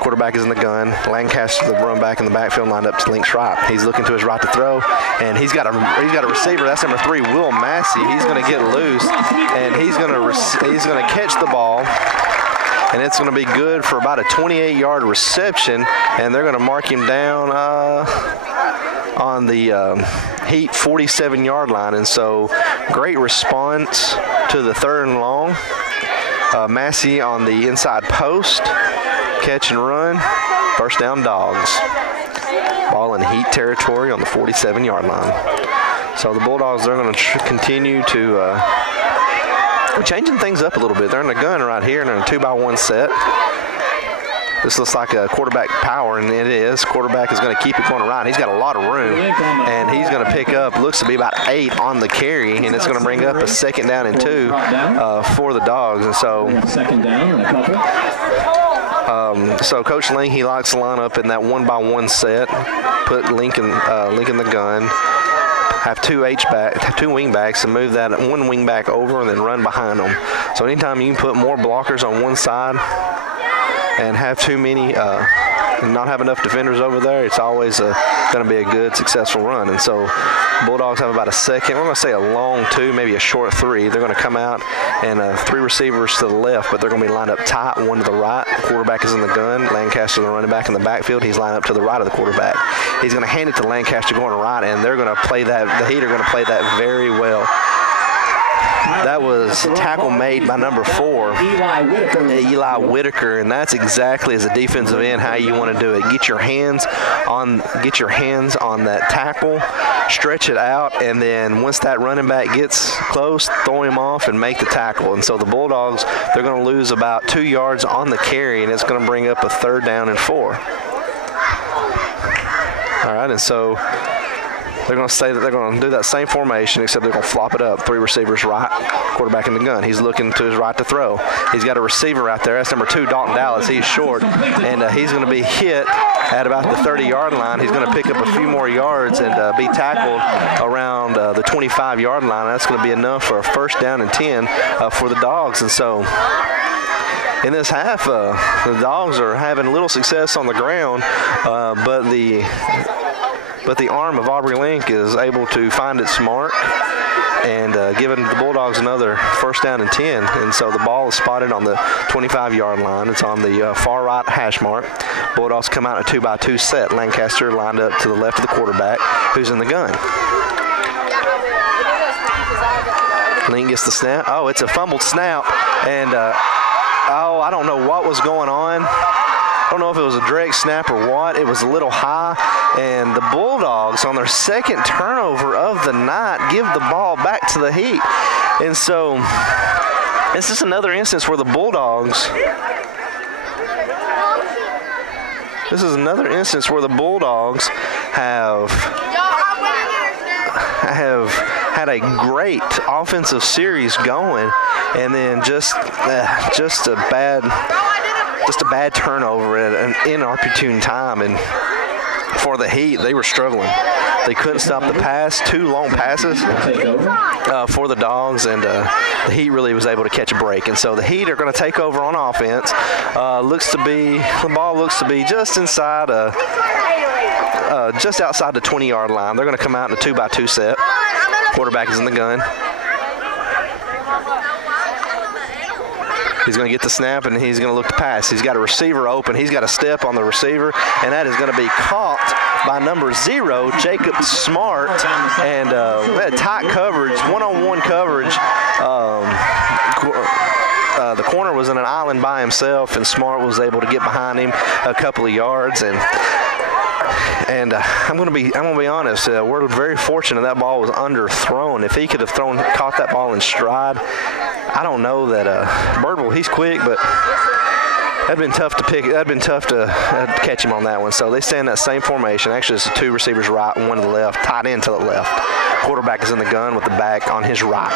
Quarterback is in the gun. Lancaster, the run back in the backfield, lined up to Link's right. He's looking to his right to throw, and he's got a receiver. That's number 3, Will Massey. He's going to get loose, and he's going to catch the ball, and it's going to be good for about a 28-yard reception, and they're going to mark him down on the Heat 47-yard line. And so great response to the 3rd and long. Massey on the inside post, catch and run, first down Dogs. Ball in Heat territory on the 47-yard line. So the Bulldogs, they're going to continue to we're changing things up a little bit. They're in the gun right here, and they're in a 2-by-1 set. This looks like a quarterback power, and it is. Quarterback is going to keep it going around. He's got a lot of room, and he's going to pick up, looks to be about 8 on the carry, and it's going to bring up a second down and 2 for the Dogs. And so second down and a couple. So Coach Link, he likes to line up in that 1-by-1 set, put Link in the gun, have two wing backs, and move that one wing back over and then run behind them. So anytime you can put more blockers on one side and have too many and not have enough defenders over there, it's always going to be a good, successful run. And so Bulldogs have about a second, we're going to say a long 2, maybe a short 3. They're going to come out and 3 receivers to the left, but they're going to be lined up tight, 1 to the right. The quarterback is in the gun. Lancaster, the running back, in the backfield. He's lined up to the right of the quarterback. He's going to hand it to Lancaster going right, and they're going to play that. The Heat are going to play that very well. That was tackle made by number 4, Eli Whitaker, and that's exactly as a defensive end how you want to do it. Get your hands on that tackle, stretch it out, and then once that running back gets close, throw him off and make the tackle. And so the Bulldogs, they're going to lose about 2 yards on the carry, and it's going to bring up a 3rd down and 4. All right, and so they're going to say that they're going to do that same formation, except they're going to flop it up. 3 receivers right, quarterback in the gun. He's looking to his right to throw. He's got a receiver out there. That's number 2, Dalton Dallas. He's short, and he's going to be hit at about the 30-yard line. He's going to pick up a few more yards and be tackled around the 25-yard line. That's going to be enough for a 1st down and 10 for the Dogs. And so in this half, the Dogs are having a little success on the ground, but the arm of Aubrey Link is able to find its mark and giving the Bulldogs another 1st down and 10. And so the ball is spotted on the 25-yard line. It's on the far right hash mark. Bulldogs come out in a 2-by-2 set. Lancaster lined up to the left of the quarterback, who's in the gun. Link gets the snap. Oh, it's a fumbled snap. And, I don't know what was going on. I don't know if it was a direct snap or what. It was a little high, and the Bulldogs, on their 2nd turnover of the night, give the ball back to the Heat. And so this is another instance where the Bulldogs have had a great offensive series going, and then just a bad turnover at an inopportune time. And for the Heat, they were struggling. They couldn't stop the pass, 2 long passes for the Dogs, and the Heat really was able to catch a break. And so the Heat are going to take over on offense. The ball looks to be just inside, just outside the 20-yard line. They're going to come out in a 2-by-2 set. Quarterback is in the gun. He's going to get the snap, and he's going to look to pass. He's got a receiver open. He's got a step on the receiver, and that is going to be caught by number 0, Jacob Smart. And that tight coverage, one-on-one coverage. The corner was in an island by himself, and Smart was able to get behind him a couple of yards. And I'm going to be honest. We're very fortunate that ball was underthrown. If he could have caught that ball in stride, I don't know that Birdwell, he's quick, but that'd been tough to pick. That'd been tough to catch him on that one. So they stay in that same formation. Actually, it's 2 receivers right and 1 to the left, tight end to the left. Quarterback is in the gun with the back on his right.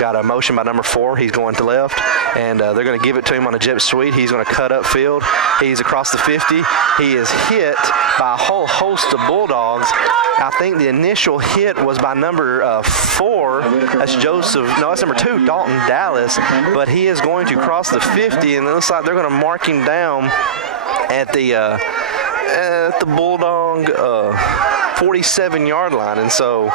Got a motion by number 4. He's going to left, and they're going to give it to him on a jet sweep. He's going to cut upfield. He's across the 50. He is hit by a whole host of Bulldogs. I think the initial hit was by number 4. That's number 2, Dalton Dallas. But he is going to cross the 50, and it looks like they're going to mark him down at the Bulldog 47-yard line, and so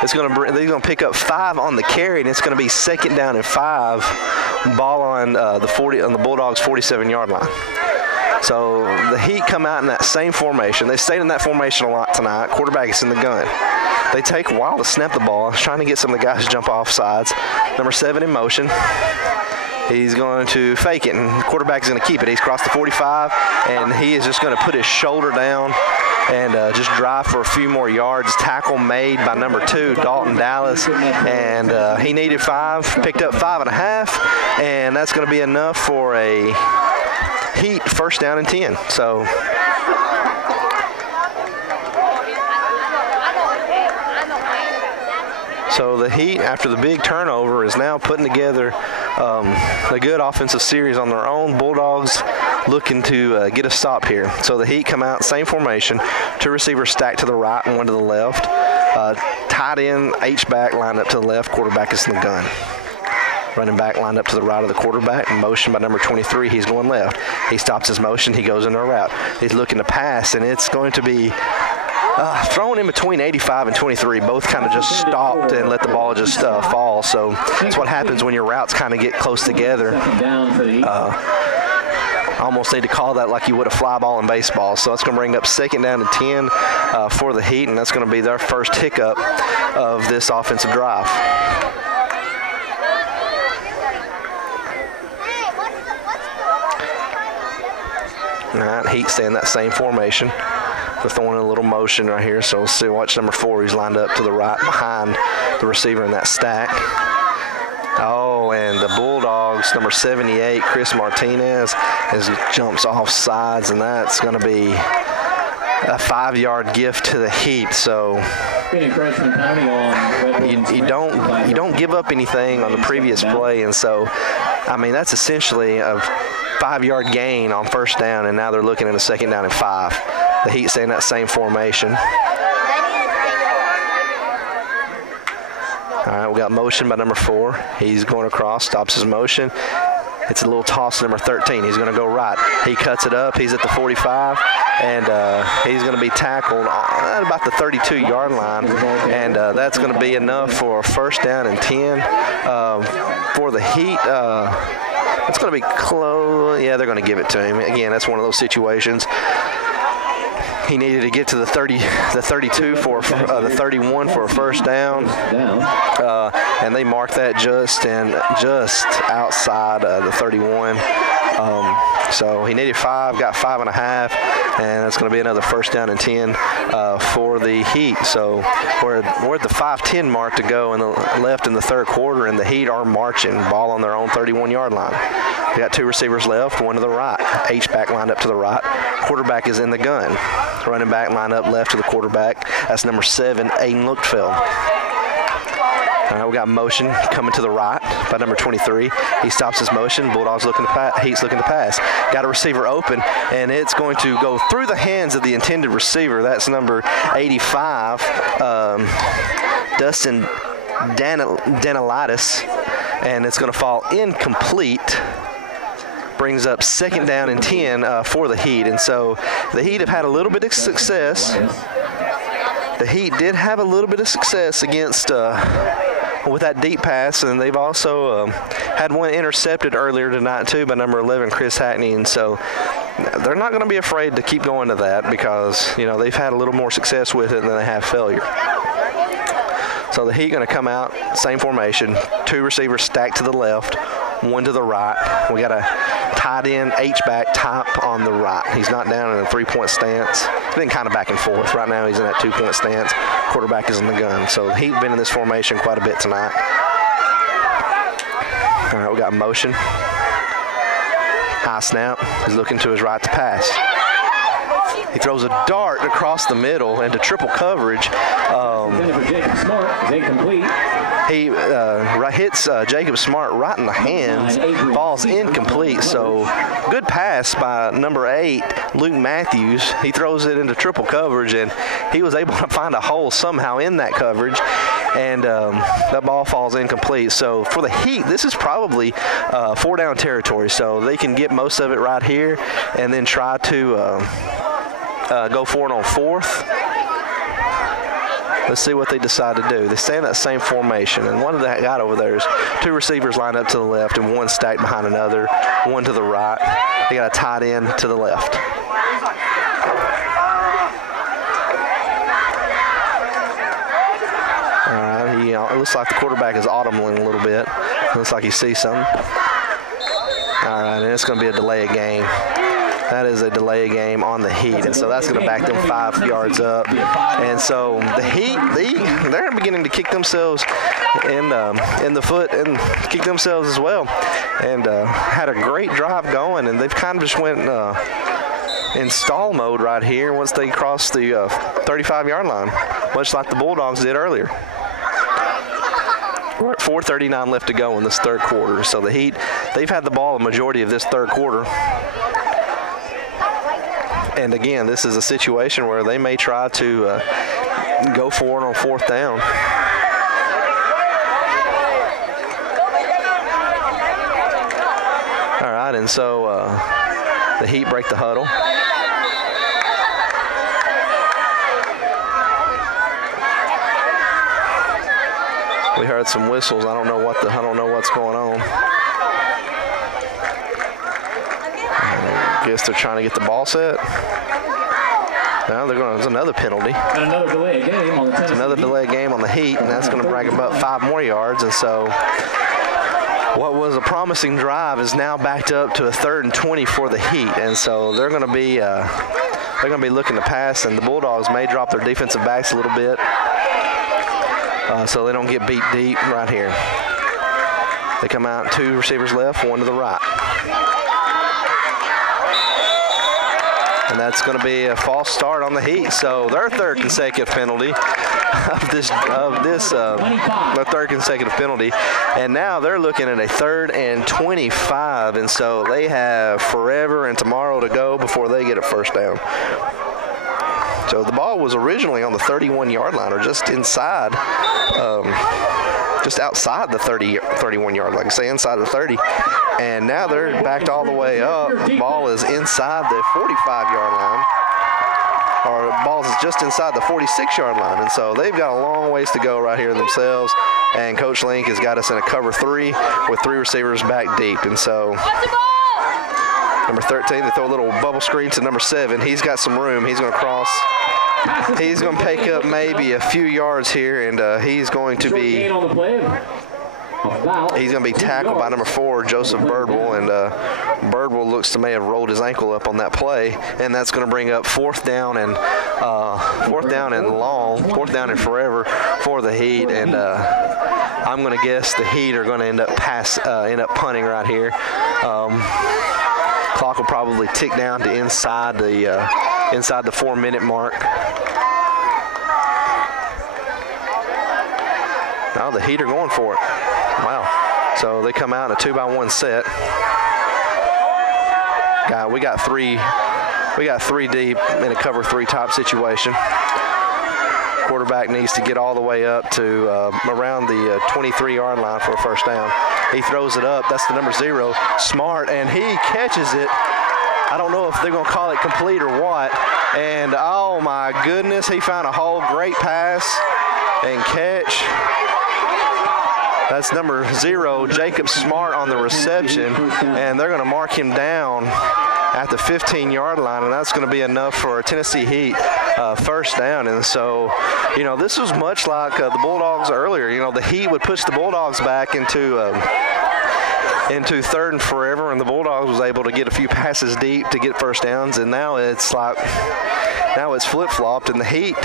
they're going to pick up 5 on the carry, and it's going to be 2nd down and 5. Ball on the Bulldogs 47-yard line. So the Heat come out in that same formation. They stayed in that formation a lot tonight. Quarterback is in the gun. They take a while to snap the ball, trying to get some of the guys to jump off sides. Number 7 in motion. He's going to fake it, and the quarterback is going to keep it. He's crossed the 45, and he is just going to put his shoulder down and just drive for a few more yards. Tackle made by number 2, Dalton Dallas, and he needed 5, picked up 5.5, and that's going to be enough for a Heat 1st down and 10. So the Heat, after the big turnover, is now putting together a good offensive series on their own. Bulldogs looking to get a stop here. So the Heat come out, same formation, 2 receivers stacked to the right and 1 to the left. Tight end, H-back lined up to the left, quarterback is in the gun. Running back lined up to the right of the quarterback, motion by number 23, he's going left. He stops his motion, he goes into a route. He's looking to pass, and it's going to be thrown in between 85 and 23. Both kind of just stopped and let the ball just fall. So that's what happens when your routes kind of get close together. I almost need to call that like you would a fly ball in baseball. So that's going to bring up 2nd down and 10 for the Heat, and that's going to be their first hiccup of this offensive drive. All right, Heat stay in that same formation. They're throwing a little motion right here. So let's see, watch number 4. He's lined up to the right behind the receiver in that stack. Oh, and the Bulldogs, number 78, Chris Martinez, jumps off sides, and that's going to be a 5-yard gift to the Heat. So you don't give up anything on the previous play, and so I mean that's essentially a 5-yard gain on first down, and now they're looking at a 2nd down and 5. The Heat stay in that same formation. All right, we got motion by number 4. He's going across, stops his motion. It's a little toss to number 13. He's going to go right. He cuts it up. He's at the 45, and he's going to be tackled at about the 32-yard line, and that's going to be enough for a 1st down and 10 for the Heat. It's going to be close. Yeah, they're going to give it to him. Again, that's one of those situations. He needed to get to the 32 for the 31 for a 1st down, and they marked that just outside the 31. So he needed 5, got 5.5, and it's going to be another 1st down and 10 for the Heat. So we're at the 5:10 mark to go left in the 3rd quarter, and the Heat are marching, ball on their own 31-yard line. We got 2 receivers left, 1 to the right. H-back lined up to the right. Quarterback is in the gun. Running back lined up left to the quarterback. That's number 7, Aiden Lookfeld. All right, we got motion coming to the right by number 23. He stops his motion. Bulldogs looking to pass. Heat's looking to pass. Got a receiver open, and it's going to go through the hands of the intended receiver. That's number 85, Dustin Danilitis, and it's going to fall incomplete. Brings up 2nd down and 10 for the Heat, and so the Heat have had a little bit of success. The Heat did have a little bit of success against with that deep pass, and they've also had one intercepted earlier tonight too by number 11, Chris Hackney, and so they're not going to be afraid to keep going to that because they've had a little more success with it than they have failure. So the Heat going to come out, same formation, 2 receivers stacked to the left, 1 to the right. We got a tight end H-back top on the right. He's not down in a 3-point stance. He's been kind of back and forth. Right now he's in that 2-point stance. Quarterback is in the gun. So he's been in this formation quite a bit tonight. All right, we got motion. High snap. He's looking to his right to pass. He throws a dart across the middle into triple coverage. He hits Jacob Smart right in the hands, falls incomplete. So good pass by number 8, Luke Matthews. He throws it into triple coverage, and he was able to find a hole somehow in that coverage, and that ball falls incomplete. So for the Heat, this is probably 4-down territory. So they can get most of it right here and then try to go for it on 4th. Let's see what they decide to do. They stay in that same formation, and one of that got over there is 2 receivers lined up to the left and 1 stacked behind another, 1 to the right. They got a tight end to the left. All right, it looks like the quarterback is audibling a little bit. It looks like he sees something. All right, and it's going to be a delay of game. That is a delay game on the Heat, and so that's going to back them 5 yards up. And so the Heat, they're beginning to kick themselves in the foot and kick themselves as well. And had a great drive going, and they've kind of just went in stall mode right here once they crossed the 35-yard line, much like the Bulldogs did earlier. We're at 4:39 left to go in this third quarter. So the Heat, they've had the ball a majority of this third quarter. And again, this is a situation where they may try to go for it on fourth down. All right, and so the Heat break the huddle. We heard some whistles. I don't know what's going on. I guess they're trying to get the ball set. Now there's another penalty. And another delay game on the Tennessee. Another delay game on the Heat, and that's going to bring them up 5 more yards. And so what was a promising drive is now backed up to a 3rd and 20 for the Heat. And so they're going to be looking to pass, and the Bulldogs may drop their defensive backs a little bit. So they don't get beat deep right here. They come out 2 receivers left, 1 to the right. And that's going to be a false start on the Heat. So their 3rd consecutive penalty their 3rd consecutive penalty. And now they're looking at a 3rd and 25. And so they have forever and tomorrow to go before they get a first down. So the ball was originally on the 31-yard line, or just inside, just outside the 31-yard line, say inside the 30. And now they're backed all the way up. The ball is inside the 45-yard line, or the ball is just inside the 46-yard line. And so they've got a long ways to go right here themselves. And Coach Link has got us in a cover 3 with 3 receivers back deep. And so number 13, they throw a little bubble screen to number 7. He's got some room. He's going to cross. He's going to pick up maybe a few yards here, and he's going to be tackled by number 4, Joseph Birdwell, and Birdwell looks to may have rolled his ankle up on that play, and that's going to bring up 4th down and forever for the Heat, and I'm going to guess the Heat are going to end up punting right here. Clock will probably tick down to inside the 4-minute mark. Now the Heat are going for it. Wow. So they come out in a 2-by-1 set. We got three deep in a cover 3 type situation. Quarterback needs to get all the way up to around the 23-yard line for a first down. He throws it up. That's the number 0, Smart, and he catches it. I don't know if they're going to call it complete or what. And, oh, my goodness, he found a hole. Great pass and catch. That's number 0, Jacob Smart, on the reception. And they're going to mark him down at the 15-yard line, and that's going to be enough for a Tennessee Heat first down. And so, this was much like the Bulldogs earlier. The Heat would push the Bulldogs back into 3rd and forever, and the Bulldogs was able to get a few passes deep to get first downs, and now it's flip-flopped, and the Heat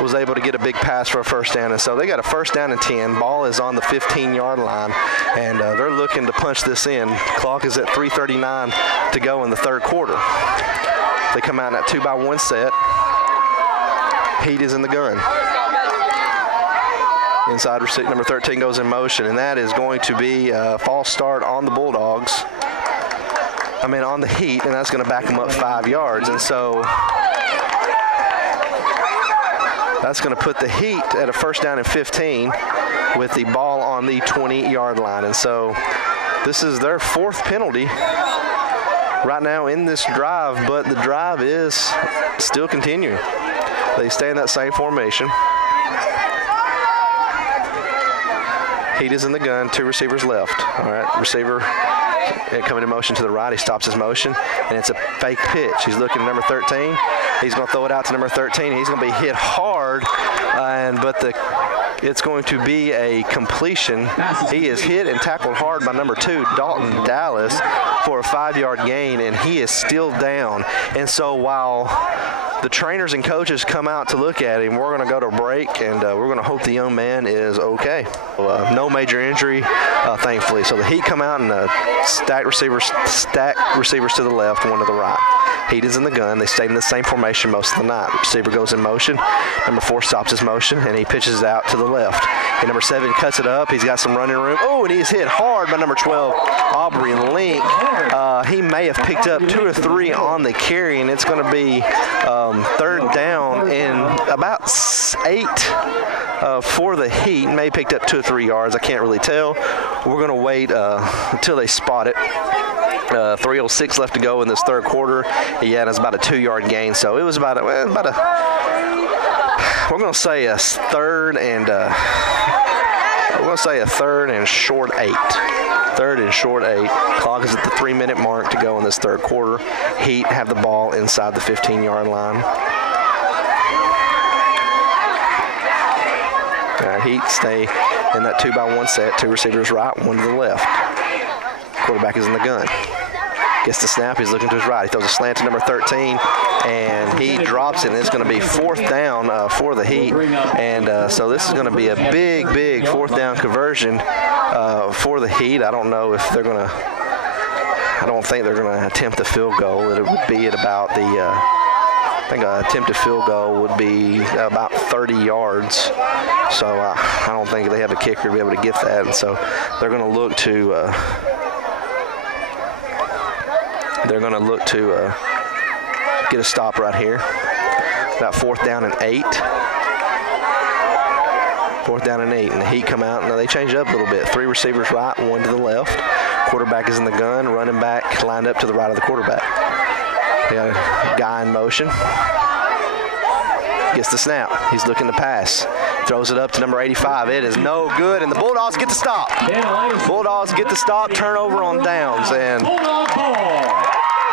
was able to get a big pass for a first down. And so they got a first down and 10. Ball is on the 15-yard line, and they're looking to punch this in. Clock is at 3:39 to go in the third quarter. They come out in that 2-by-1 set. Heat is in the gun. Inside receipt number 13 goes in motion, and that is going to be a false start on the Bulldogs. On the Heat, and that's going to back them up 5 yards. And so that's going to put the Heat at a first down and 15 with the ball on the 20-yard line. And so this is their 4th penalty right now in this drive, but the drive is still continuing. They stay in that same formation. Heat is in the gun, 2 receivers left. All right, receiver coming in motion to the right. He stops his motion, and it's a fake pitch. He's looking at number 13. He's going to throw it out to number 13. He's going to be hit hard, but it's going to be a completion. He is hit and tackled hard by number 2, Dalton Dallas, for a 5-yard gain, and he is still down. And so while the trainers and coaches come out to look at him. We're going to go to break, and we're going to hope the young man is okay. No major injury, thankfully. So the Heat come out and stack receivers to the left, one to the right. Heat is in the gun. They stayed in the same formation most of the night. Receiver goes in motion. Number 4 stops his motion, and he pitches out to the left. And number 7 cuts it up. He's got some running room. Oh, and he's hit hard by number 12, Aubrey Link. He may have picked up 2 or 3 on the carry, and it's going to be third down in about 8 for the Heat. May have picked up 2 or 3 yards. I can't really tell. We're going to wait until they spot it. 3:06 left to go in this third quarter. Yeah, it's about a 2-yard gain. So it was about a we're going to say a third and short 8. Third and short 8. Clock is at the 3-minute mark to go in this third quarter. Heat have the ball inside the 15-yard line. Heat stay in that 2-by-1 set. 2 receivers right, 1 to the left. Quarterback is in the gun. Gets the snap. He's looking to his right. He throws a slant to number 13, and he drops it. And it's going to be 4th down for the Heat. And so this is going to be a big 4th down conversion for the Heat. I don't know if they're going to. I don't think they're going to attempt the field goal. It would be at about the. I think an attempted field goal would be about 30 yards. So I don't think they have a kicker to be able to get that. And so they're going to look to. Get a stop right here. About 4th down and 8. 4th down and 8. And the Heat come out. Now they change it up a little bit. 3 receivers right, 1 to the left. Quarterback is in the gun. Running back lined up to the right of the quarterback. They got a guy in motion. Gets the snap. He's looking to pass. Throws it up to number 85. It is no good, and the Bulldogs get the stop. Bulldogs get the stop. Turnover on downs, and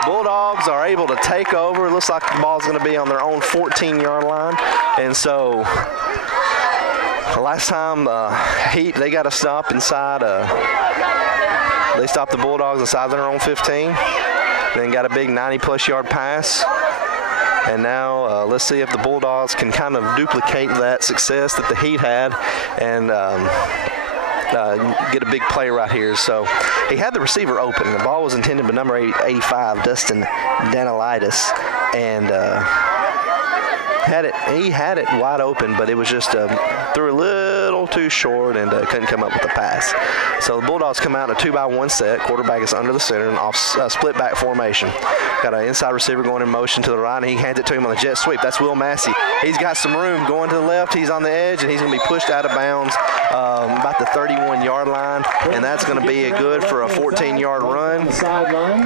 Bulldogs are able to take over. It looks like the ball's going to be on their own 14-yard line, and so the last time Heat, they got a stop inside. They stopped the Bulldogs inside their own 15. Then got a big 90-plus yard pass. And now let's see if the Bulldogs can kind of duplicate that success that the Heat had and get a big play right here. So he had the receiver open. The ball was intended by number 85, Dustin Danilaitis, and he had it wide open, but it was just threw a little too short and couldn't come up with the pass. So the Bulldogs come out in a 2-by-1 set. Quarterback is under the center and off split back formation. Got an inside receiver going in motion to the right, and he hands it to him on the jet sweep. That's Will Massey. He's got some room going to the left. He's on the edge, and he's going to be pushed out of bounds about the 31-yard line, and that's going to be good for a 14-yard run.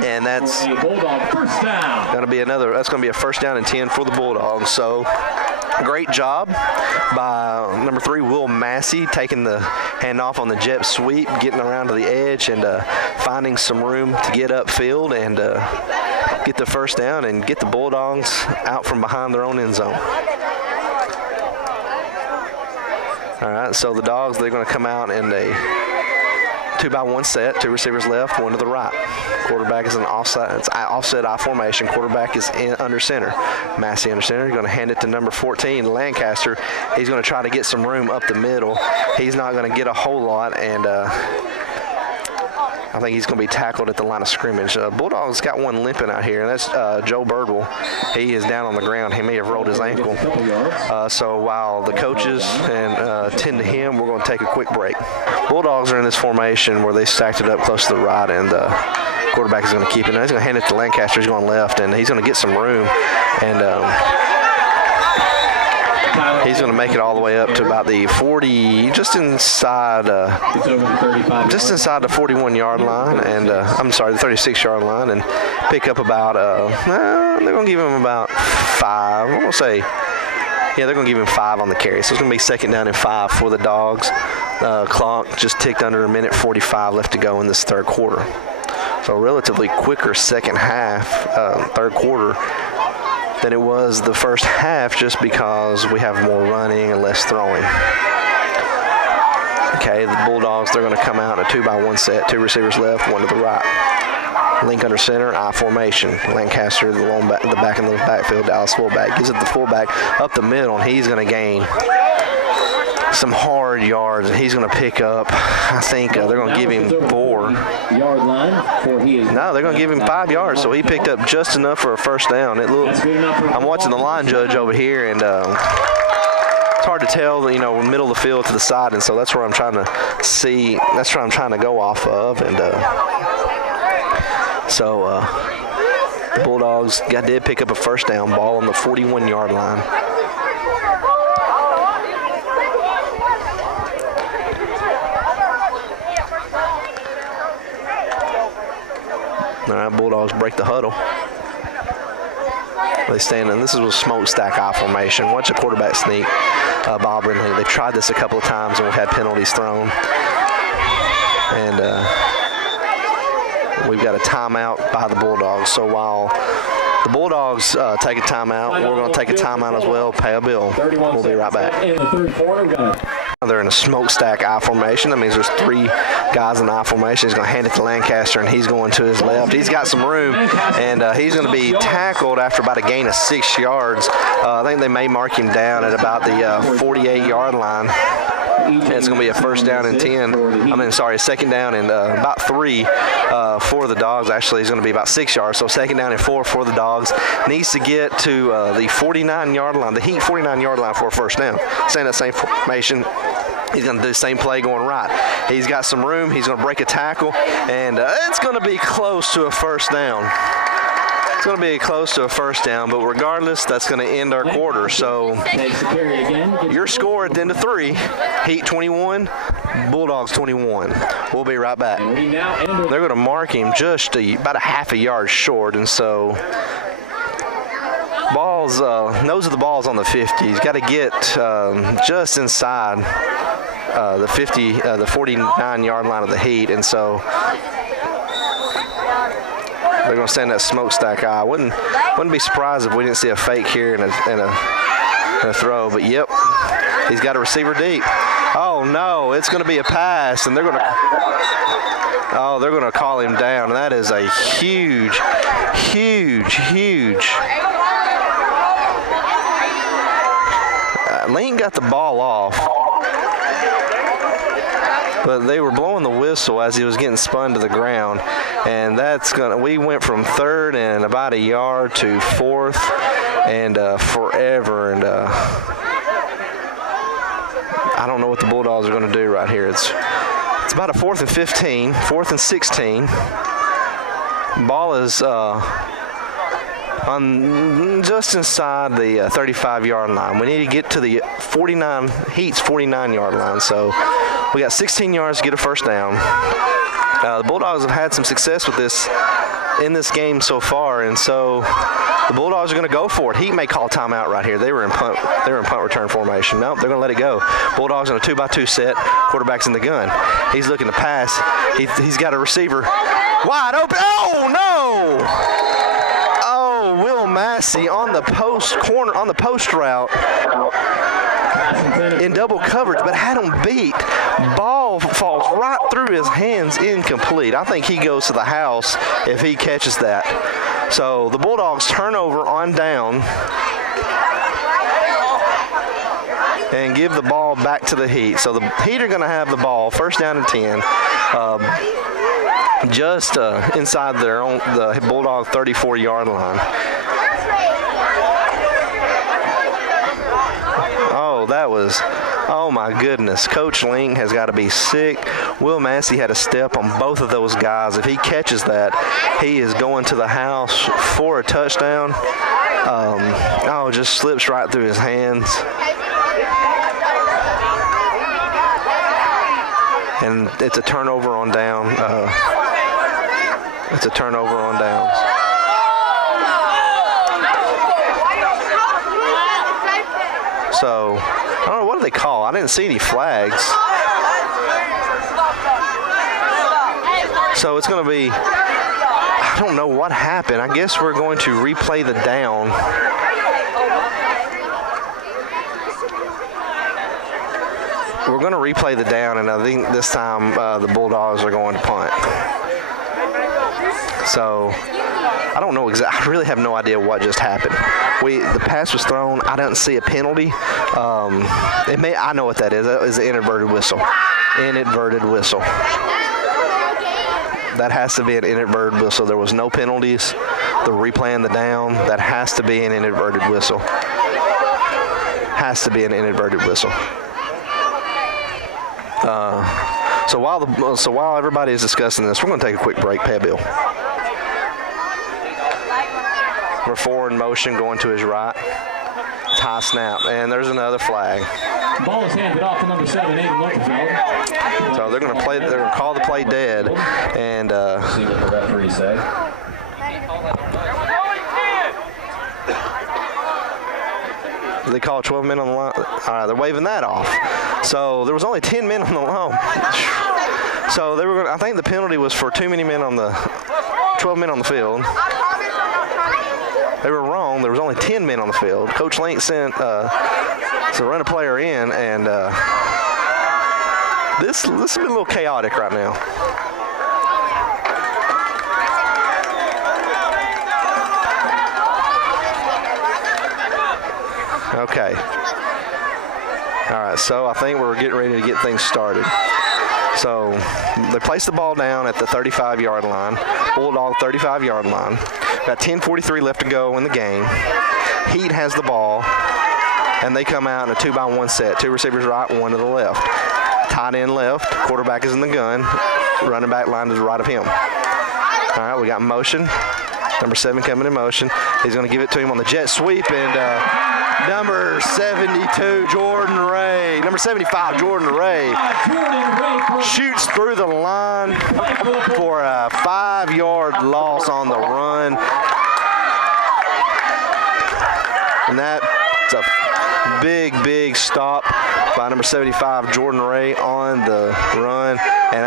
And that's going to be that's going to be a 1st down and 10 for the Bulldogs. So great job by number 3, Will Massey, taking the handoff on the jet sweep, getting around to the edge, and finding some room to get upfield and get the 1st down and get the Bulldogs out from behind their own end zone. All right, so the Dogs, they're going to come out in a 2-by-1 set. 2 receivers left, 1 to the right. Quarterback is in offset I formation. Quarterback is under center. Massey under center. He's going to hand it to number 14, Lancaster. He's going to try to get some room up the middle. He's not going to get a whole lot, and I think he's going to be tackled at the line of scrimmage. Bulldogs got one limping out here, and that's Joe Birdwell. He is down on the ground. He may have rolled his ankle. So while the coaches tend to him, we're going to take a quick break. Bulldogs are in this formation where they stacked it up close to the right, and quarterback is going to keep it. Now he's going to hand it to Lancaster. He's going left, and he's going to get some room. And he's going to make it all the way up to about the 40, just inside the 41-yard line, and I'm sorry, the 36-yard line, and pick up about, they're going to give him about 5. I'm going to say, yeah, they're going to give him 5 on the carry. So it's going to be 2nd down and 5 for the Dogs. Clock just ticked under 1:45 left to go in this third quarter. So relatively quicker second half, third quarter, than it was the first half, just because we have more running and less throwing. Okay, the Bulldogs, they're going to come out in a 2-by-1 set. 2 receivers left, 1 to the right. Link under center, I formation. Lancaster, the back in the backfield, Dallas fullback. Gives it the fullback up the middle, and he's going to gain some hard yards, and he's going to pick up, I think they're going to give him 4. No, they're going to give him 5 yards, so he picked up just enough for a first down. I'm watching the line judge over here, and it's hard to tell, middle of the field to the side, and so that's where I'm trying to see. That's where I'm trying to go off of, and so the Bulldogs did pick up a first down, ball on the 41-yard line. All right, Bulldogs break the huddle. They stand in. This is a smokestack I formation. Watch the quarterback sneak. Bob Brindley. They've tried this a couple of times and we've had penalties thrown. And we've got a timeout by the Bulldogs. So while the Bulldogs take a timeout, we're going to take a timeout as well, pay a bill. We'll be right back. They're in a smokestack I formation. That means there's 3 guys in I formation. He's going to hand it to Lancaster, and he's going to his left. He's got some room, and he's going to be tackled after about a gain of 6 yards. I think they may mark him down at about the 48-yard line. And it's going to be a first down and 10. A second down and about 3 for the Dogs. Actually, it's going to be about 6 yards. So second down and 4 for the Dogs. Needs to get to the 49-yard line, the Heat 49-yard line for a first down. Same that same formation. He's going to do the same play going right. He's got some room. He's going to break a tackle, and it's going to be close to a first down. It's going to be close to a first down, but regardless, that's going to end our quarter. So your score at the end of 3, Heat 21, Bulldogs 21. We'll be right back. They're going to mark him just about a half a yard short, and so nose of the ball's on the 50. He's got to get just inside the 49-yard line of the Heat, and so they're going to stand that smokestack eye. Wouldn't be surprised if we didn't see a fake here and a throw, but yep, he's got a receiver deep. Oh no, it's going to be a pass, and they're going to call him down. And that is a huge. Lane got the ball off, but they were blowing the whistle as he was getting spun to the ground, and we went from 3rd and about a yard to 4th and forever, and I don't know what the Bulldogs are going to do right here. It's about a 4th and 15, 4th and 16. Ball is on just inside the 35-yard line. We need to get to the Heat's 49-yard line. So we got 16 yards to get a first down. The Bulldogs have had some success with this in this game so far, and so the Bulldogs are going to go for it. Heat may call timeout right here. They were in punt return formation. Nope, they're going to let it go. Bulldogs in a 2-by-2 set. Quarterback's in the gun. He's looking to pass. He's got a receiver wide open. Oh no! Will Massey on the post route in double coverage, but had him beat. Ball falls right through his hands, incomplete. I think he goes to the house if he catches that. So the Bulldogs turnover on down and give the ball back to the Heat. So the Heat are going to have the ball, first down and 10. Just inside the Bulldog 34-yard line. Oh my goodness. Coach Ling has got to be sick. Will Massey had a step on both of those guys. If he catches that, he is going to the house for a touchdown. Just slips right through his hands. And it's a turnover on down. It's a turnover on downs. So, I don't know, what do they call? I didn't see any flags. So it's going to be, I don't know what happened. I guess we're going to replay the down. We're going to replay the down, and I think this time the Bulldogs are going to punt. So I don't know exactly. I really have no idea what just happened. The pass was thrown. I didn't see a penalty. I know what that is. That is an inadverted whistle. Inadverted whistle. That has to be an inadverted whistle. There was no penalties. The replay and the down. That has to be an inadverted whistle. Has to be an inadverted whistle. So while everybody is discussing this, we're going to take a quick break. Pay a bill. Number 4 in motion, going to his right. It's high snap, and there's another flag. The ball is handed off to number 7, Aiden Luttenfeld. So they're going to play. They're going to call the play dead, and see what the referees say. They call 12 men on the line. All right, they're waving that off. So there was only 10 men on the line. So they were going. I think the penalty was for too many men on the 12 men on the field. They were wrong. There was only 10 men on the field. Coach Link sent to run a player in, and this has been a little chaotic right now. Okay. All right, so I think we're getting ready to get things started. So they place the ball down at the 35-yard line, Bulldog 35-yard line. Got 10:43 left to go in the game. Heat has the ball, and they come out in a 2-by-1 set. 2 receivers right, 1 to the left. Tight end left, quarterback is in the gun. Running back line to the right of him. All right, we got motion. Number 7 coming in motion. He's going to give it to him on the jet sweep, and number 72, Jordan Ray. Number 75, Jordan Ray shoots through the line for a 5-yard loss on the run. And that's a big stop by number 75, Jordan Ray on the run. And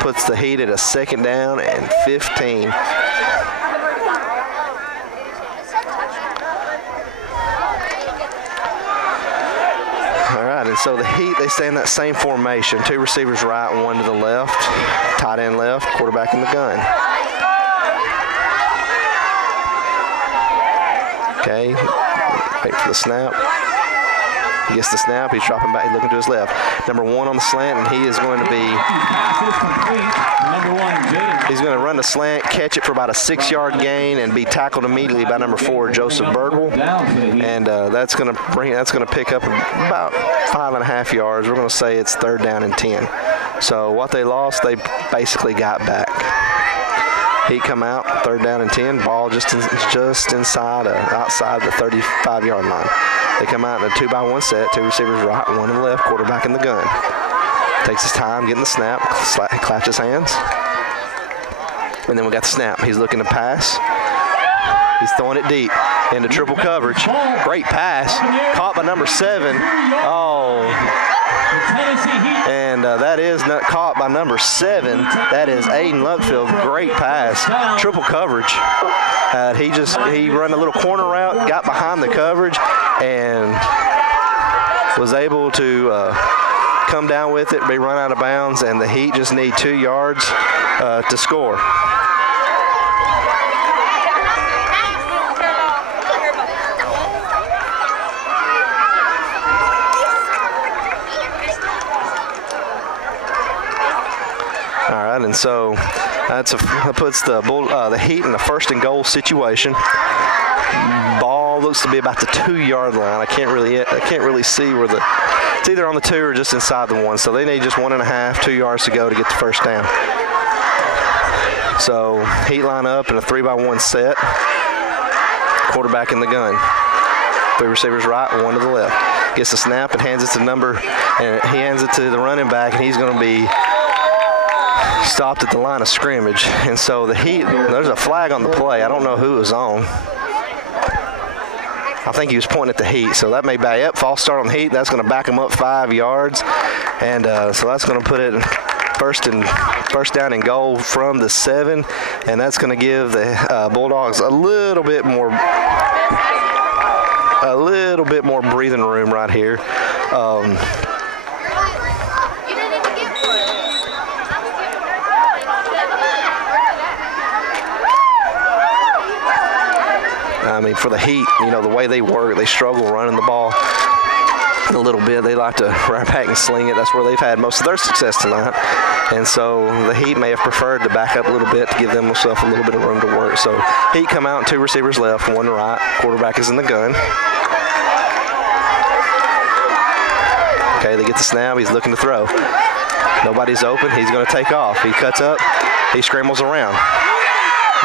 puts the Heat at a 2nd down and 15. And so the Heat, they stay in that same formation. 2 receivers right, 1 to the left. Tight end left, quarterback in the gun. Okay, wait for the snap. He gets the snap, he's dropping back, he's looking to his left. Number 1 on the slant, and he is going to be, he's going to run the slant, catch it for about a 6-yard gain, and be tackled immediately by number 4, Joseph Birdwell. And that's going to pick up about 5.5 yards. We're going to say it's 3rd down and 10. So what they lost, they basically got back. Heat come out, 3rd down and 10, ball just outside the 35-yard line. They come out in a 2-by-1 set, 2 receivers right, 1 to the left, quarterback in the gun. Takes his time getting the snap, claps his hands. And then we got the snap. He's looking to pass. He's throwing it deep into triple coverage. Great pass, caught by number 7. Oh. And that is not caught by number 7. That is Aiden Luttenfeld. Great pass. Triple coverage. He run a little corner route, got behind the coverage, and was able to come down with it, be run out of bounds, and the Heat just need 2 yards to score. All right, and so that puts the Heat in a 1st and goal situation. Ball looks to be about the 2-yard line. I can't really see where it's either on the 2 or just inside the 1. So they need just 1.5, 2 yards to go to get the 1st down. So Heat line up in a 3-by-1 set. Quarterback in the gun. 3 receivers right, 1 to the left. Gets the snap and hands it to he hands it to the running back, and he's going to be stopped at the line of scrimmage. And so the Heat, there's a flag on the play. I don't know who it was on. I think he was pointing at the Heat, so that may be yep, false start on the Heat. That's going to back him up 5 yards, and so that's going to put it first down and goal from the 7, and that's going to give the Bulldogs a little bit more breathing room right here. I mean, for the Heat, you know, the way they work, they struggle running the ball a little bit. They like to right back and sling it. That's where they've had most of their success tonight. And so the Heat may have preferred to back up a little bit to give themselves a little bit of room to work. So Heat come out and 2 receivers left, 1 right. Quarterback is in the gun. Okay, they get the snap. He's looking to throw. Nobody's open. He's going to take off. He cuts up. He scrambles around.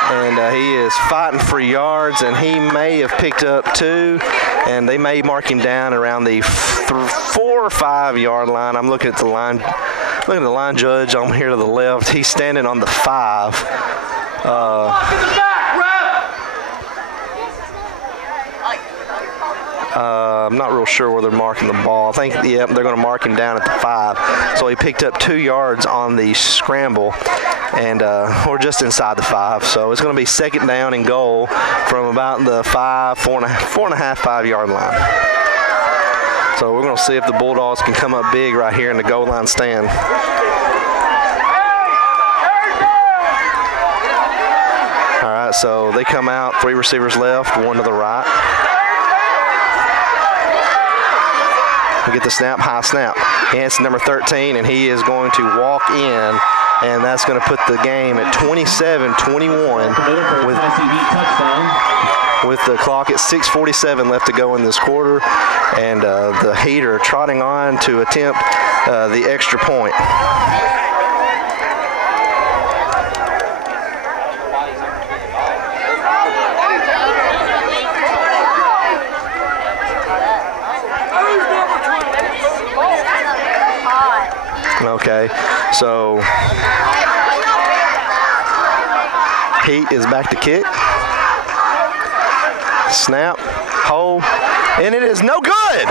And he is fighting for yards, and he may have picked up 2, and they may mark him down around the 4 or 5 yard line. I'm looking at the line judge. I'm here to the left. He's standing on the 5. I'm not real sure where they're marking the ball. I think, they're going to mark him down at the 5. So he picked up 2 yards on the scramble, and we're just inside the 5. So it's going to be second down and goal from about the 4.5 yard line. So we're going to see if the Bulldogs can come up big right here in the goal line stand. All right, so they come out, 3 receivers left, 1 to the right. We get the snap, high snap. Hanson, number 13, and he is going to walk in, and that's going to put the game at 27-21 with the clock at 6:47 left to go in this quarter, and the Heat are trotting on to attempt the extra point. Okay, so Heat is back to kick. Snap, hold, and it is no good.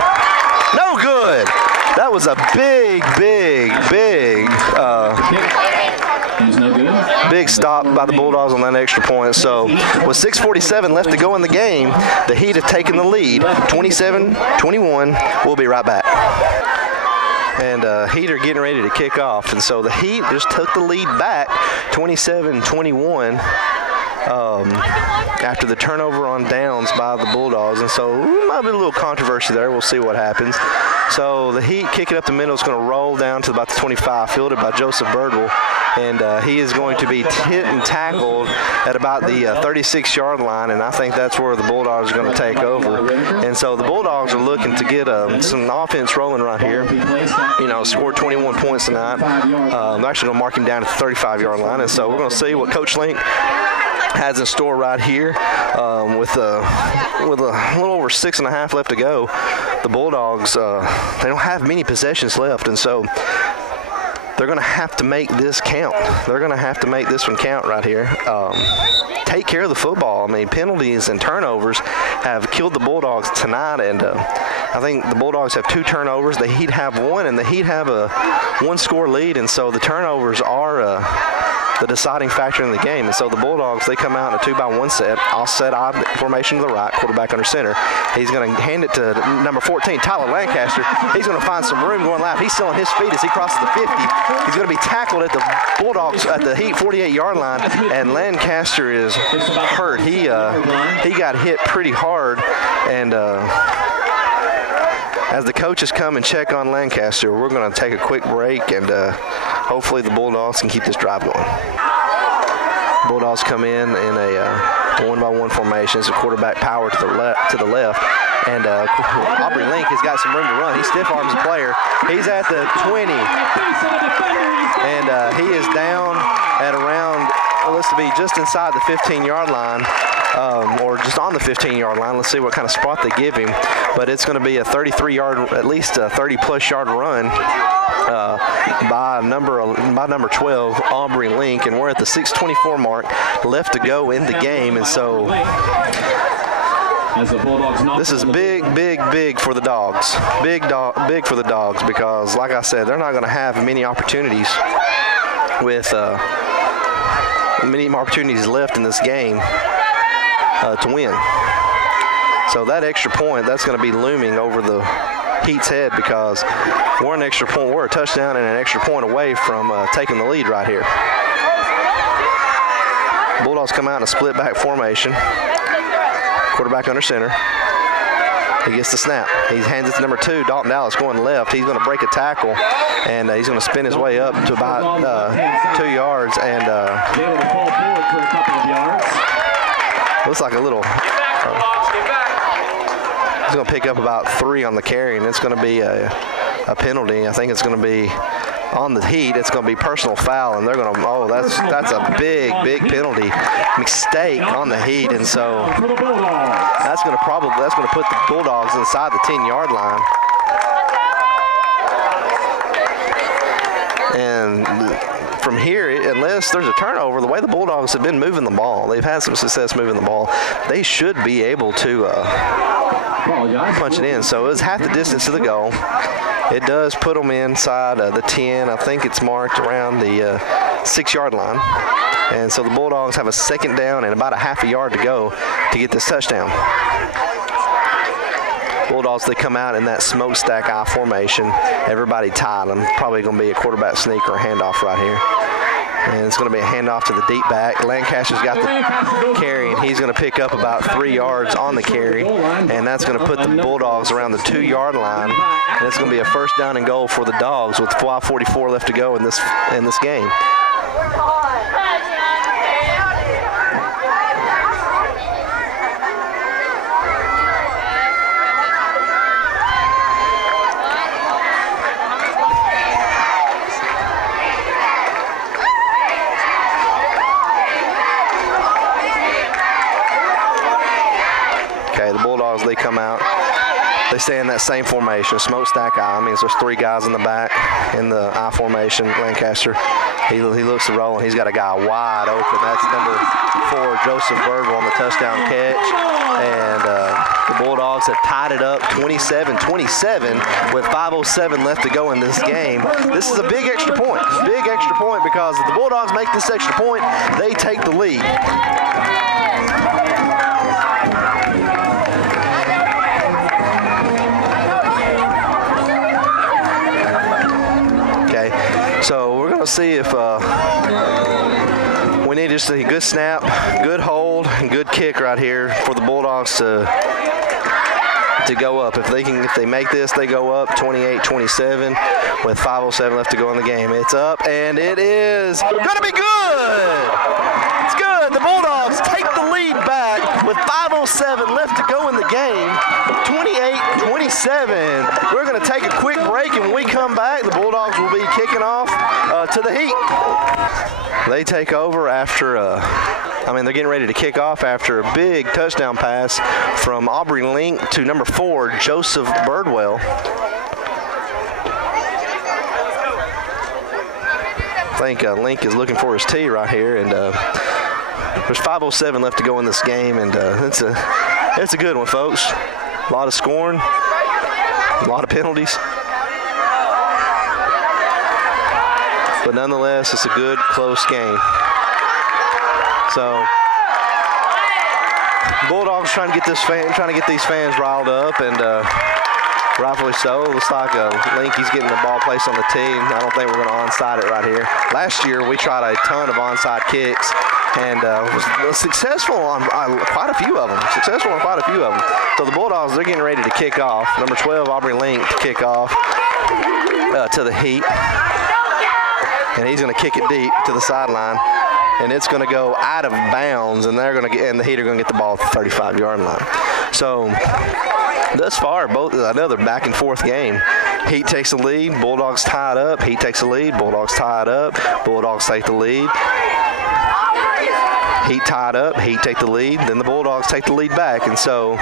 No good. That was a big stop by the Bulldogs on that extra point. So with 6:47 left to go in the game, the Heat have taken the lead, 27-21. We'll be right back. And Heat are getting ready to kick off. And so the Heat just took the lead back, 27-21, after the turnover on downs by the Bulldogs. And so might be a little controversy there. We'll see what happens. So the Heat kick it up the middle. It's going to roll down to about the 25, fielded by Joseph Birdwell. And he is going to be hit and tackled at about the 36-yard line, and I think that's where the Bulldogs are going to take over. And so the Bulldogs are looking to get some offense rolling right here. You know, scored 21 points tonight. They're actually going to mark him down at the 35-yard line, and so we're going to see what Coach Link has in store right here with a little over 6.5 left to go. The Bulldogs, they don't have many possessions left, and so they're going to have to make this count. They're going to have to make this one count right here. Take care of the football. I mean, penalties and turnovers have killed the Bulldogs tonight, and I think the Bulldogs have 2 turnovers. The Heat have 1, and the Heat have a 1-score lead, and so the turnovers are the deciding factor in the game. And so the Bulldogs, they come out in a 2-by-1 set, offset odd formation to the right, quarterback under center. He's going to hand it to number 14, Tyler Lancaster. He's going to find some room going left. He's still on his feet as he crosses the 50. He's going to be tackled at the Bulldogs at the Heat 48-yard line, and Lancaster is hurt. He got hit pretty hard, and as the coaches come and check on Lancaster, we're going to take a quick break, and hopefully the Bulldogs can keep this drive going. Bulldogs come in a 1-by-1 formation. It's a quarterback power to the left. And Aubrey Link has got some room to run. He stiff arms the player. He's at the 20. And he is down at around, looks to be just inside the 15-yard line. Or just on the 15-yard line. Let's see what kind of spot they give him. But it's going to be a 33-yard, at least a 30-plus yard run by number 12, Aubrey Link, and we're at the 6:24 mark left to go in the game. And so this is big for the Dogs. Big for the Dogs, because, like I said, they're not going to have many opportunities with many more opportunities left in this game to win. So that extra point, that's going to be looming over the Heat's head, because we're a touchdown and an extra point away from taking the lead right here. Bulldogs come out in a split back formation. Quarterback under center. He gets the snap. He hands it to number 2, Dalton Dallas, going left. He's going to break a tackle, and he's going to spin his way up to about 2 yards. And able to fall forward for a couple of yards. looks like a little. He's going to pick up about 3 on the carry, and it's going to be a penalty. I think it's going to be on the Heat. It's going to be personal foul, and they're going to. Oh, that's a big penalty mistake on the Heat, and so that's going to put the Bulldogs inside the 10-yard line. And from here, unless there's a turnover, the way the Bulldogs have been moving the ball, they've had some success moving the ball. They should be able to punch it in. So it's half the distance to the goal. It does put them inside the 10. I think it's marked around the 6-yard line. And so the Bulldogs have a second down and about a half a yard to go to get this touchdown. Bulldogs, they come out in that smokestack I formation. Everybody tied them. Probably going to be a quarterback sneak or a handoff right here. And it's going to be a handoff to the deep back. Lancaster's got the carry, and he's going to pick up about 3 yards on the carry. And that's going to put the Bulldogs around the 2-yard line. And it's going to be a first down and goal for the Dogs with 5:44 left to go in this game. They come out, they stay in that same formation, smokestack I. Means there's 3 guys in the back in the I formation. Lancaster, he looks to roll, and he's got a guy wide open. That's number 4, Joseph Birdwell, on the touchdown catch. And the Bulldogs have tied it up 27-27 with 5:07 left to go in this game. This is a big extra point because if the Bulldogs make this extra point, they take the lead. So we're going to see if we need just a good snap, good hold, and good kick right here for the Bulldogs to go up. If they make this, they go up 28-27 with 5:07 left to go in the game. It's up, and it is going to be good. It's good. The Bulldogs take the lead back with 5:07 left to go in the game. 28-27. We're going to take a quick break, and when we come back, the Bulldogs will be kicking off to the Heat. They take over after they're getting ready to kick off after a big touchdown pass from Aubrey Link to number 4, Joseph Birdwell. I think Link is looking for his tee right here, and there's 5:07 left to go in this game, and it's a good one, folks. A lot of scoring, a lot of penalties. But nonetheless, it's a good, close game. So, Bulldogs trying to get these fans riled up, and rightfully so. Looks like Linky's getting the ball placed on the tee. I don't think we're going to onside it right here. Last year, we tried a ton of onside kicks, and was successful on quite a few of them. So the Bulldogs, they're getting ready to kick off. Number 12, Aubrey Link, to kick off to the Heat. And he's going to kick it deep to the sideline, and it's going to go out of bounds, and the Heat are going to get the ball at the 35-yard line. So thus far, another back and forth game. Heat takes the lead, Bulldogs tie it up. Heat takes the lead, Bulldogs tie it up. Bulldogs take the lead. Heat tied up, Heat take the lead, then the Bulldogs take the lead back. And so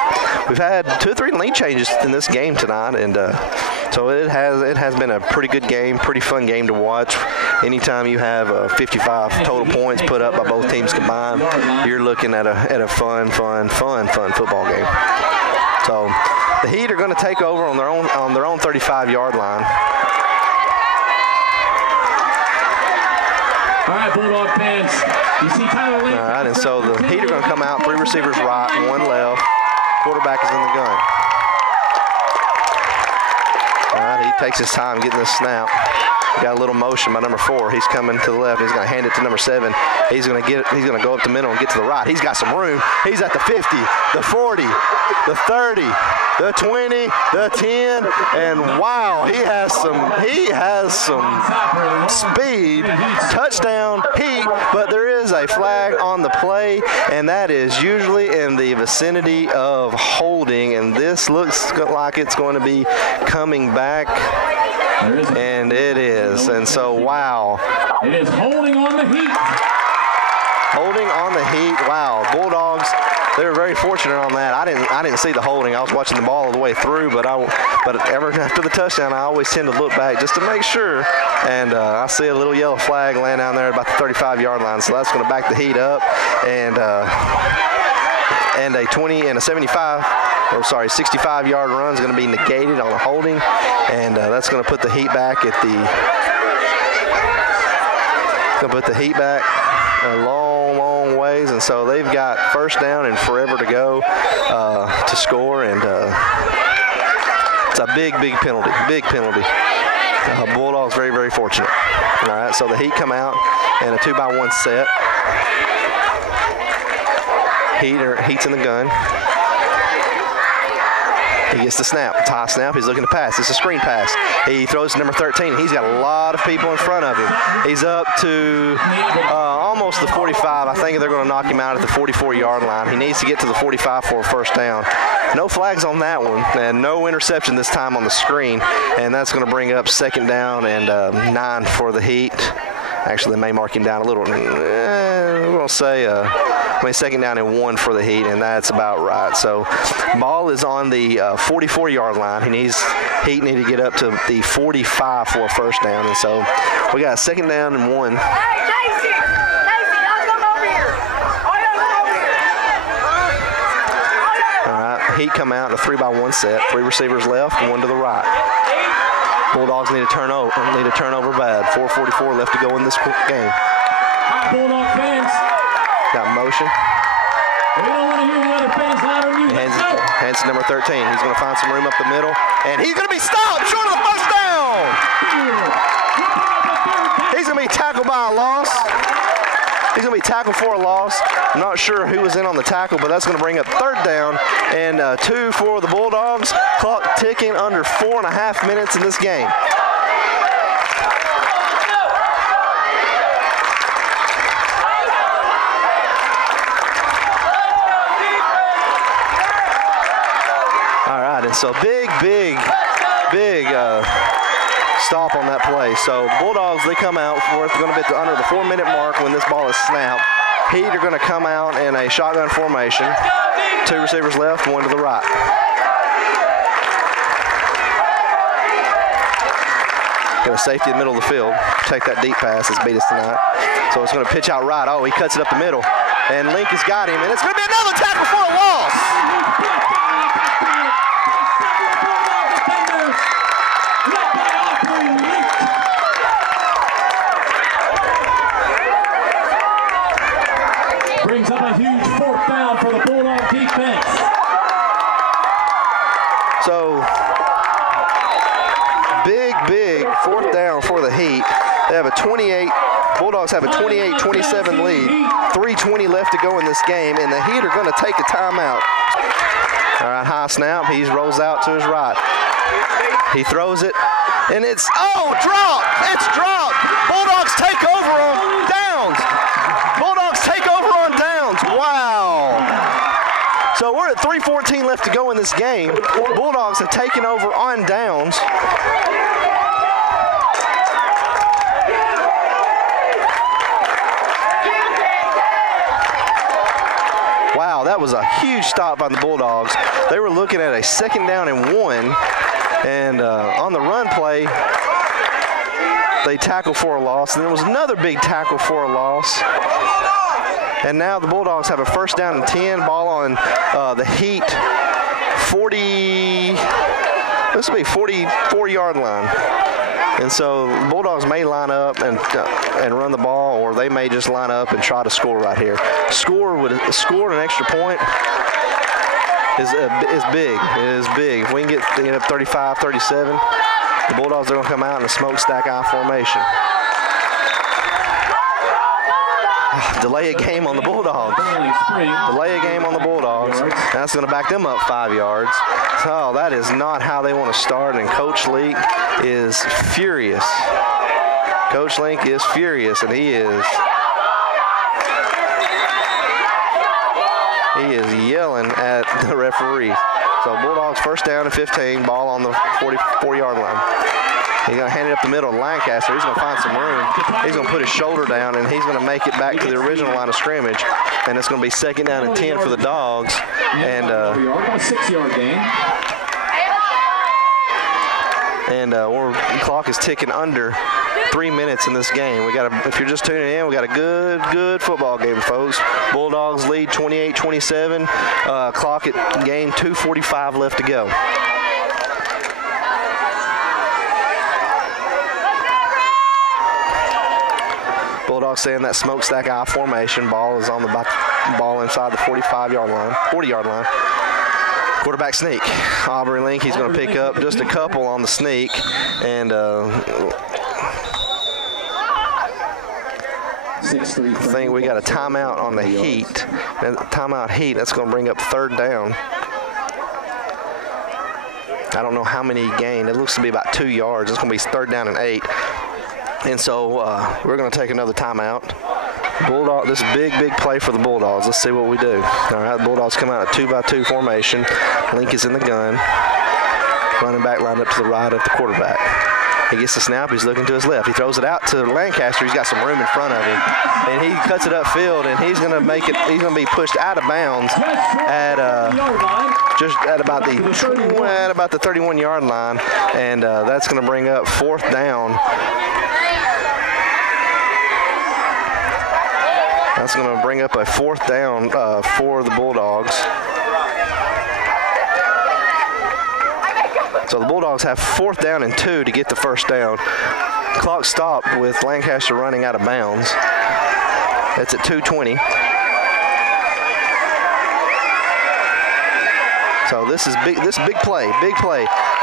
we've had 2 or 3 lead changes in this game tonight, and so it has been a pretty good game, pretty fun game to watch. Anytime you have 55 total points put up by both teams combined, you're looking at a fun football game. So the Heat are going to take over on their own 35-yard line. All right, Bulldog fans, you see Tyler Link. All right, and so the Heat are going to come out, 3 receivers right, 1 left. Quarterback is in the gun. All right, he takes his time getting this snap. Got a little motion by number 4. He's coming to the left. He's going to hand it to number 7. He's going to go up the middle and get to the right. He's got some room. He's at the 50, the 40, the 30, the 20, the 10, and wow, he has some speed. Touchdown, Heat, but there is a flag on the play, and that is usually in the vicinity of holding, and this looks like it's going to be coming back. And it is. And so, wow. It is holding on the Heat. Holding on the Heat. Wow. Bulldogs, they were very fortunate on that. I didn't see the holding. I was watching the ball all the way through, but ever after the touchdown, I always tend to look back just to make sure. And I see a little yellow flag laying down there about the 35-yard line, so that's going to back the Heat up. And a 20 and a 65-yard run is going to be negated on the holding, and that's going to put the Heat back at a long ways, and so they've got first down and forever to go to score, and it's a big penalty. Bulldogs very fortunate. All right, so the Heat come out in a 2-by-1 set. Heat's in the gun. He gets the snap. It's a high snap. He's looking to pass. It's a screen pass. He throws to number 13. He's got a lot of people in front of him. He's up to almost the 45. I think they're going to knock him out at the 44-yard line. He needs to get to the 45 for a first down. No flags on that one, and no interception this time on the screen. And that's going to bring up second down and 9 for the Heat. Actually, they may mark him down a little. We're going to say second down and 1 for the Heat, and that's about right. So ball is on the 44-yard line. Heat need to get up to the 45 for a first down, and so we got a second down and 1. All right, Heat come out in a 3-by-1 set. 3 receivers left, 1 to the right. Bulldogs need to turn over bad. 4:44 left to go in this game. Bulldog fans. Got motion. We don't want to hear the other fans louder than you. Hands to number 13. He's going to find some room up the middle, and he's going to be stopped short of the first down. He's going to be tackled by a loss. He's going to be tackled for a loss. I'm not sure who was in on the tackle, but that's going to bring up third down and 2 for the Bulldogs. Clock ticking under 4.5 minutes in this game. All right, and so big stop on that play. So Bulldogs, they come out for it's going to be under the 4-minute mark when this ball is snapped. Heat are going to come out in a shotgun formation. 2 receivers left, 1 to the right. Got a safety in the middle of the field. Take that deep pass. It's beat us tonight. So it's going to pitch out right. Oh, he cuts it up the middle. And Link has got him. And it's going to be another tackle for a loss. Brings up a huge 4th down for the Bulldog defense. So, big 4th down for the Heat. They have Bulldogs have a 28-27 lead. 3:20 left to go in this game, and the Heat are going to take a timeout. All right, high snap. He rolls out to his right. He throws it, and it's dropped. It's dropped. Bulldogs take over on downs. Bulldogs take over on downs. Wow. So we're at 3:14 left to go in this game. Bulldogs have taken over on downs. Wow, that was a huge stop by the Bulldogs. They were looking at a second down and 1, and on the run play, they tackled for a loss. And there was another big tackle for a loss. And now the Bulldogs have a first down and 10. Ball on the Heat 44-yard line. And so the Bulldogs may line up and run the ball, or they may just line up and try to score right here. Score an extra point is big. It is big. If we can get up 35, 37, The Bulldogs are going to come out in a smokestack I formation. Delay a game on the Bulldogs. Delay a game on the Bulldogs. That's going to back them up 5 yards. So that is not how they want to start, and Coach Leak is furious. Coach Link is furious, and he is yelling at the referee. So Bulldogs first down and 15, ball on the 44-yard line. He's going to hand it up the middle to Lancaster. He's going to find some room. He's going to put his shoulder down, and he's going to make it back to the original line of scrimmage. And it's going to be second down and 10 for the Dogs. And a 6-yard gain. And the clock is ticking under 3 minutes in this game. If you're just tuning in, we got a good football game, folks. Bulldogs lead 28-27. Clock at game 2:45 left to go. Bulldogs stay in that smokestack I formation. Ball is on the ball inside the 40-yard line. Quarterback sneak. Aubrey Link, he's going to pick up just a couple on the sneak. And I think we got a timeout on the Heat. And timeout Heat, that's going to bring up third down. I don't know how many he gained. It looks to be about 2 yards. It's going to be third down and 8. And so we're going to take another timeout. Bulldog, this is big play for the Bulldogs. Let's see what we do. All right, the Bulldogs come out a 2-by-2 formation. Link is in the gun. Running back lined up to the right of the quarterback. He gets the snap. He's looking to his left. He throws it out to Lancaster. He's got some room in front of him, and he cuts it upfield. And he's going to make it. He's going to be pushed out of bounds at just at about the 31-yard line, and that's going to bring up fourth down. That's going to bring up a fourth down for the Bulldogs. So the Bulldogs have fourth down and 2 to get the first down. Clock stopped with Lancaster running out of bounds. That's at 2:20. So this is big. This big play.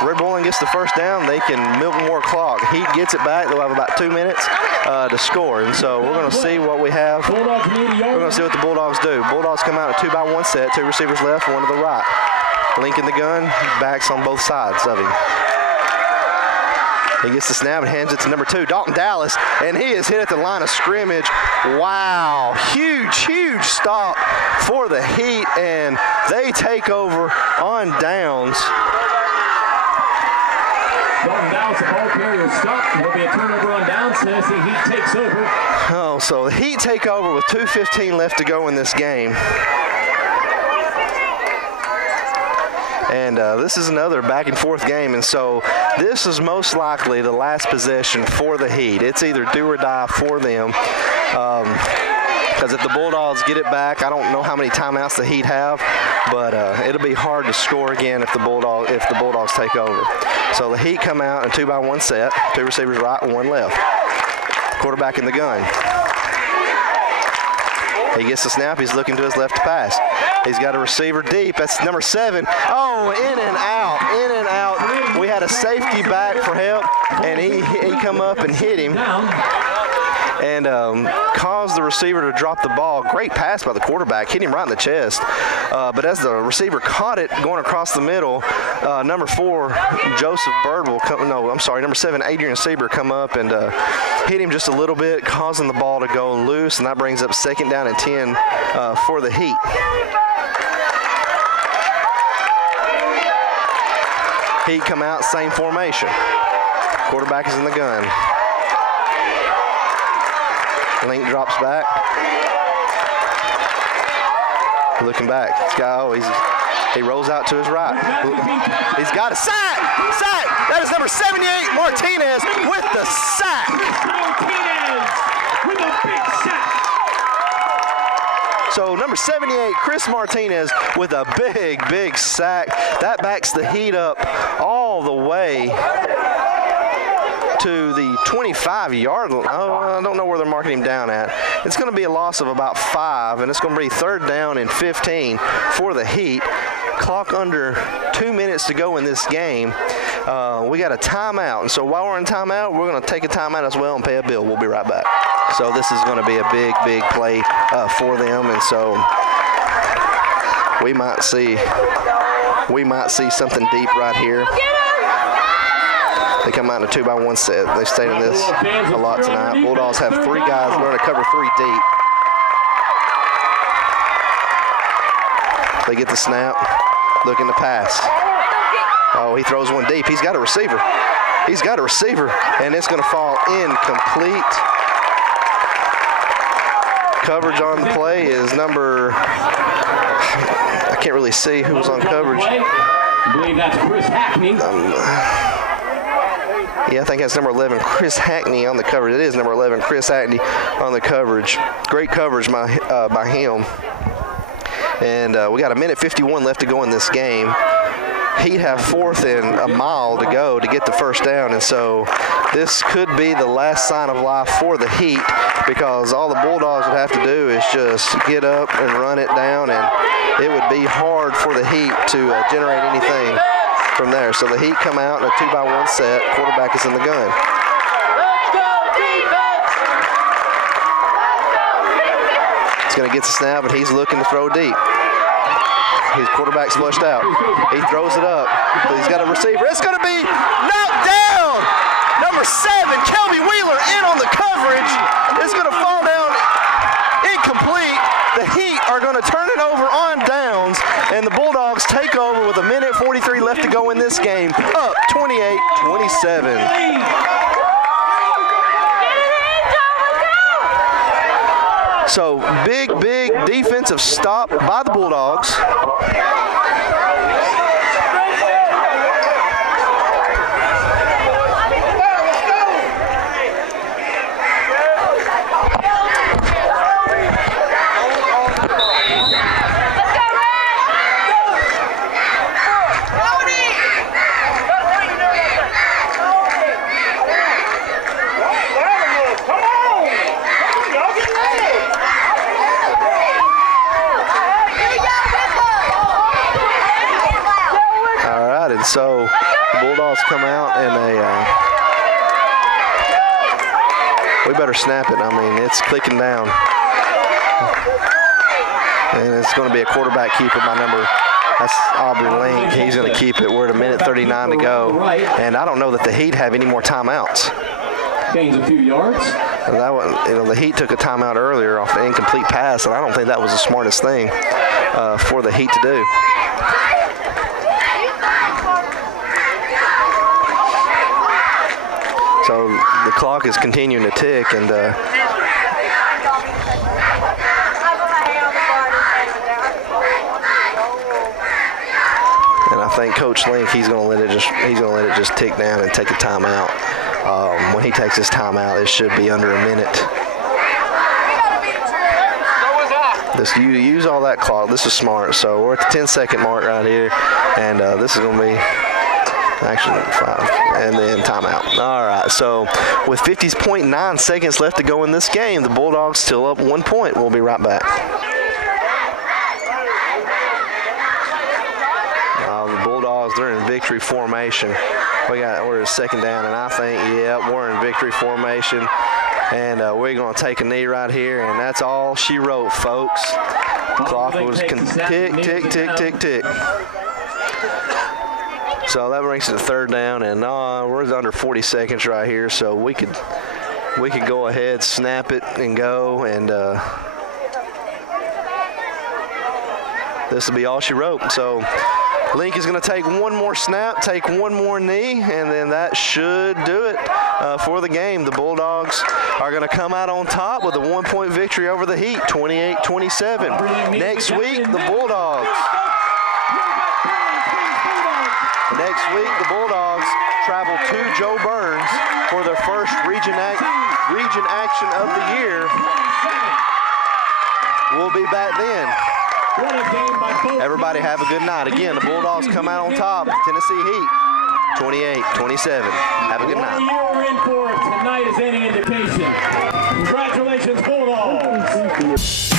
Red Boiling gets the first down. They can milk more clock. Heat gets it back. They'll have about 2 minutes to score. And so we're going to see what we have. We're going to see what the Bulldogs do. Bulldogs come out a 2-by-1 set. 2 receivers left, 1 to the right. Link in the gun. Backs on both sides of him. He gets the snap and hands it to number 2, Dalton Dallas, and he is hit at the line of scrimmage. Wow, huge stop for the Heat, and they take over on downs. Dalton Dallas, the ball carrier stopped. There'll be a turnover on downs. Tennessee Heat takes over. Oh, so the Heat take over with 2:15 left to go in this game. And this is another back and forth game, and so this is most likely the last possession for the Heat. It's either do or die for them, because if the Bulldogs get it back, I don't know how many timeouts the Heat have, but it'll be hard to score again if the Bulldogs take over. So the Heat come out in a 2-by-1 set, 2 receivers right and 1 left. Quarterback in the gun. He gets the snap. He's looking to his left to pass. He's got a receiver deep. That's number 7. Oh, in and out. We had a safety back for help, and he come up and hit him and caused the receiver to drop the ball. Great pass by the quarterback. Hit him right in the chest. But as the receiver caught it going across the middle, number 4, Joseph Bird will come. No, I'm sorry, number 7, Adrian Sieber come up and hit him just a little bit, causing the ball to go loose, and that brings up second down and 10 for the Heat. Heat come out, same formation. Quarterback is in the gun. Link drops back. Looking back. He rolls out to his right. He's got a sack! That is number 78, Martinez, with the sack. Martinez with a big sack. So number 78, Chris Martinez, with a big sack. That backs the Heat up all the way to the 25-yard line. I don't know where they're marking him down at. It's going to be a loss of about 5, and it's going to be third down and 15 for the Heat. clock under 2 minutes to go in this game. We got a timeout, and so while we're in timeout, we're going to take a timeout as well and pay a bill. We'll be right back. So this is going to be a big, big play for them, and so we might see something deep right here. They come out in a 2-by-1 set. They've stayed in this a lot tonight. Bulldogs have 3 guys. They're going to cover 3 deep. They get the snap, looking to pass. Oh, he throws one deep. He's got a receiver. He's got a receiver, and it's going to fall incomplete. Coverage on the play is number, I can't really see who was on coverage. I believe that's Chris Hackney. Yeah, I think that's number 11, Chris Hackney on the coverage. It is number 11, Chris Hackney on the coverage. Great coverage by him. And we got 1:51 left to go in this game. He'd have 4th and a mile to go to get the first down, and so this could be the last sign of life for the Heat, because all the Bulldogs would have to do is just get up and run it down, and it would be hard for the Heat to generate anything from there. So the Heat come out in a 2-by-1 set. Quarterback is in the gun. He's going to get the snap, and he's looking to throw deep. His quarterback's flushed out. He throws it up. He's got a receiver. It's going to be knocked down. Number 7, Kelby Wheeler, in on the coverage. It's going to fall down incomplete. The Heat are going to turn it over on downs, and the Bulldogs take over with 1:43 left to go in this game, up 28-27. So big defensive stop by the Bulldogs. So the Bulldogs come out and we better snap it. I mean, it's clicking down. And it's going to be a quarterback keeper by number, that's Aubrey Link. He's going to keep it. We're at 1:39 to go. And I don't know that the Heat have any more timeouts. Gains a few yards. That one, the Heat took a timeout earlier off an incomplete pass, and I don't think that was the smartest thing for the Heat to do. So the clock is continuing to tick, and I think Coach Link, he's going to let it just tick down and take a timeout. When he takes his timeout, it should be under a minute. You use all that clock. This is smart. So we're at the 10-second mark right here, and this is going to be actually 5, and then timeout. All right, so with 50.9 seconds left to go in this game, the Bulldogs still up 1 point. We'll be right back. The Bulldogs, they're in victory formation. We're at 2nd down, and I think, we're in victory formation. And we're going to take a knee right here, and that's all she wrote, folks. The clock was tick, tick, tick, tick, tick. So that brings it to 3rd down, and we're under 40 seconds right here, so we could go ahead, snap it, and go, and this will be all she wrote. So Link is going to take one more snap, take one more knee, and then that should do it for the game. The Bulldogs are going to come out on top with a 1-point victory over the Heat, 28-27. Next week, the Bulldogs. Next week, the Bulldogs travel to Joe Burns for their first region action of the year. We'll be back then. Everybody have a good night. Again, the Bulldogs come out on top. Tennessee Heat, 28-27. Have a good night. What a year we're in for if tonight is any indication. Congratulations, Bulldogs.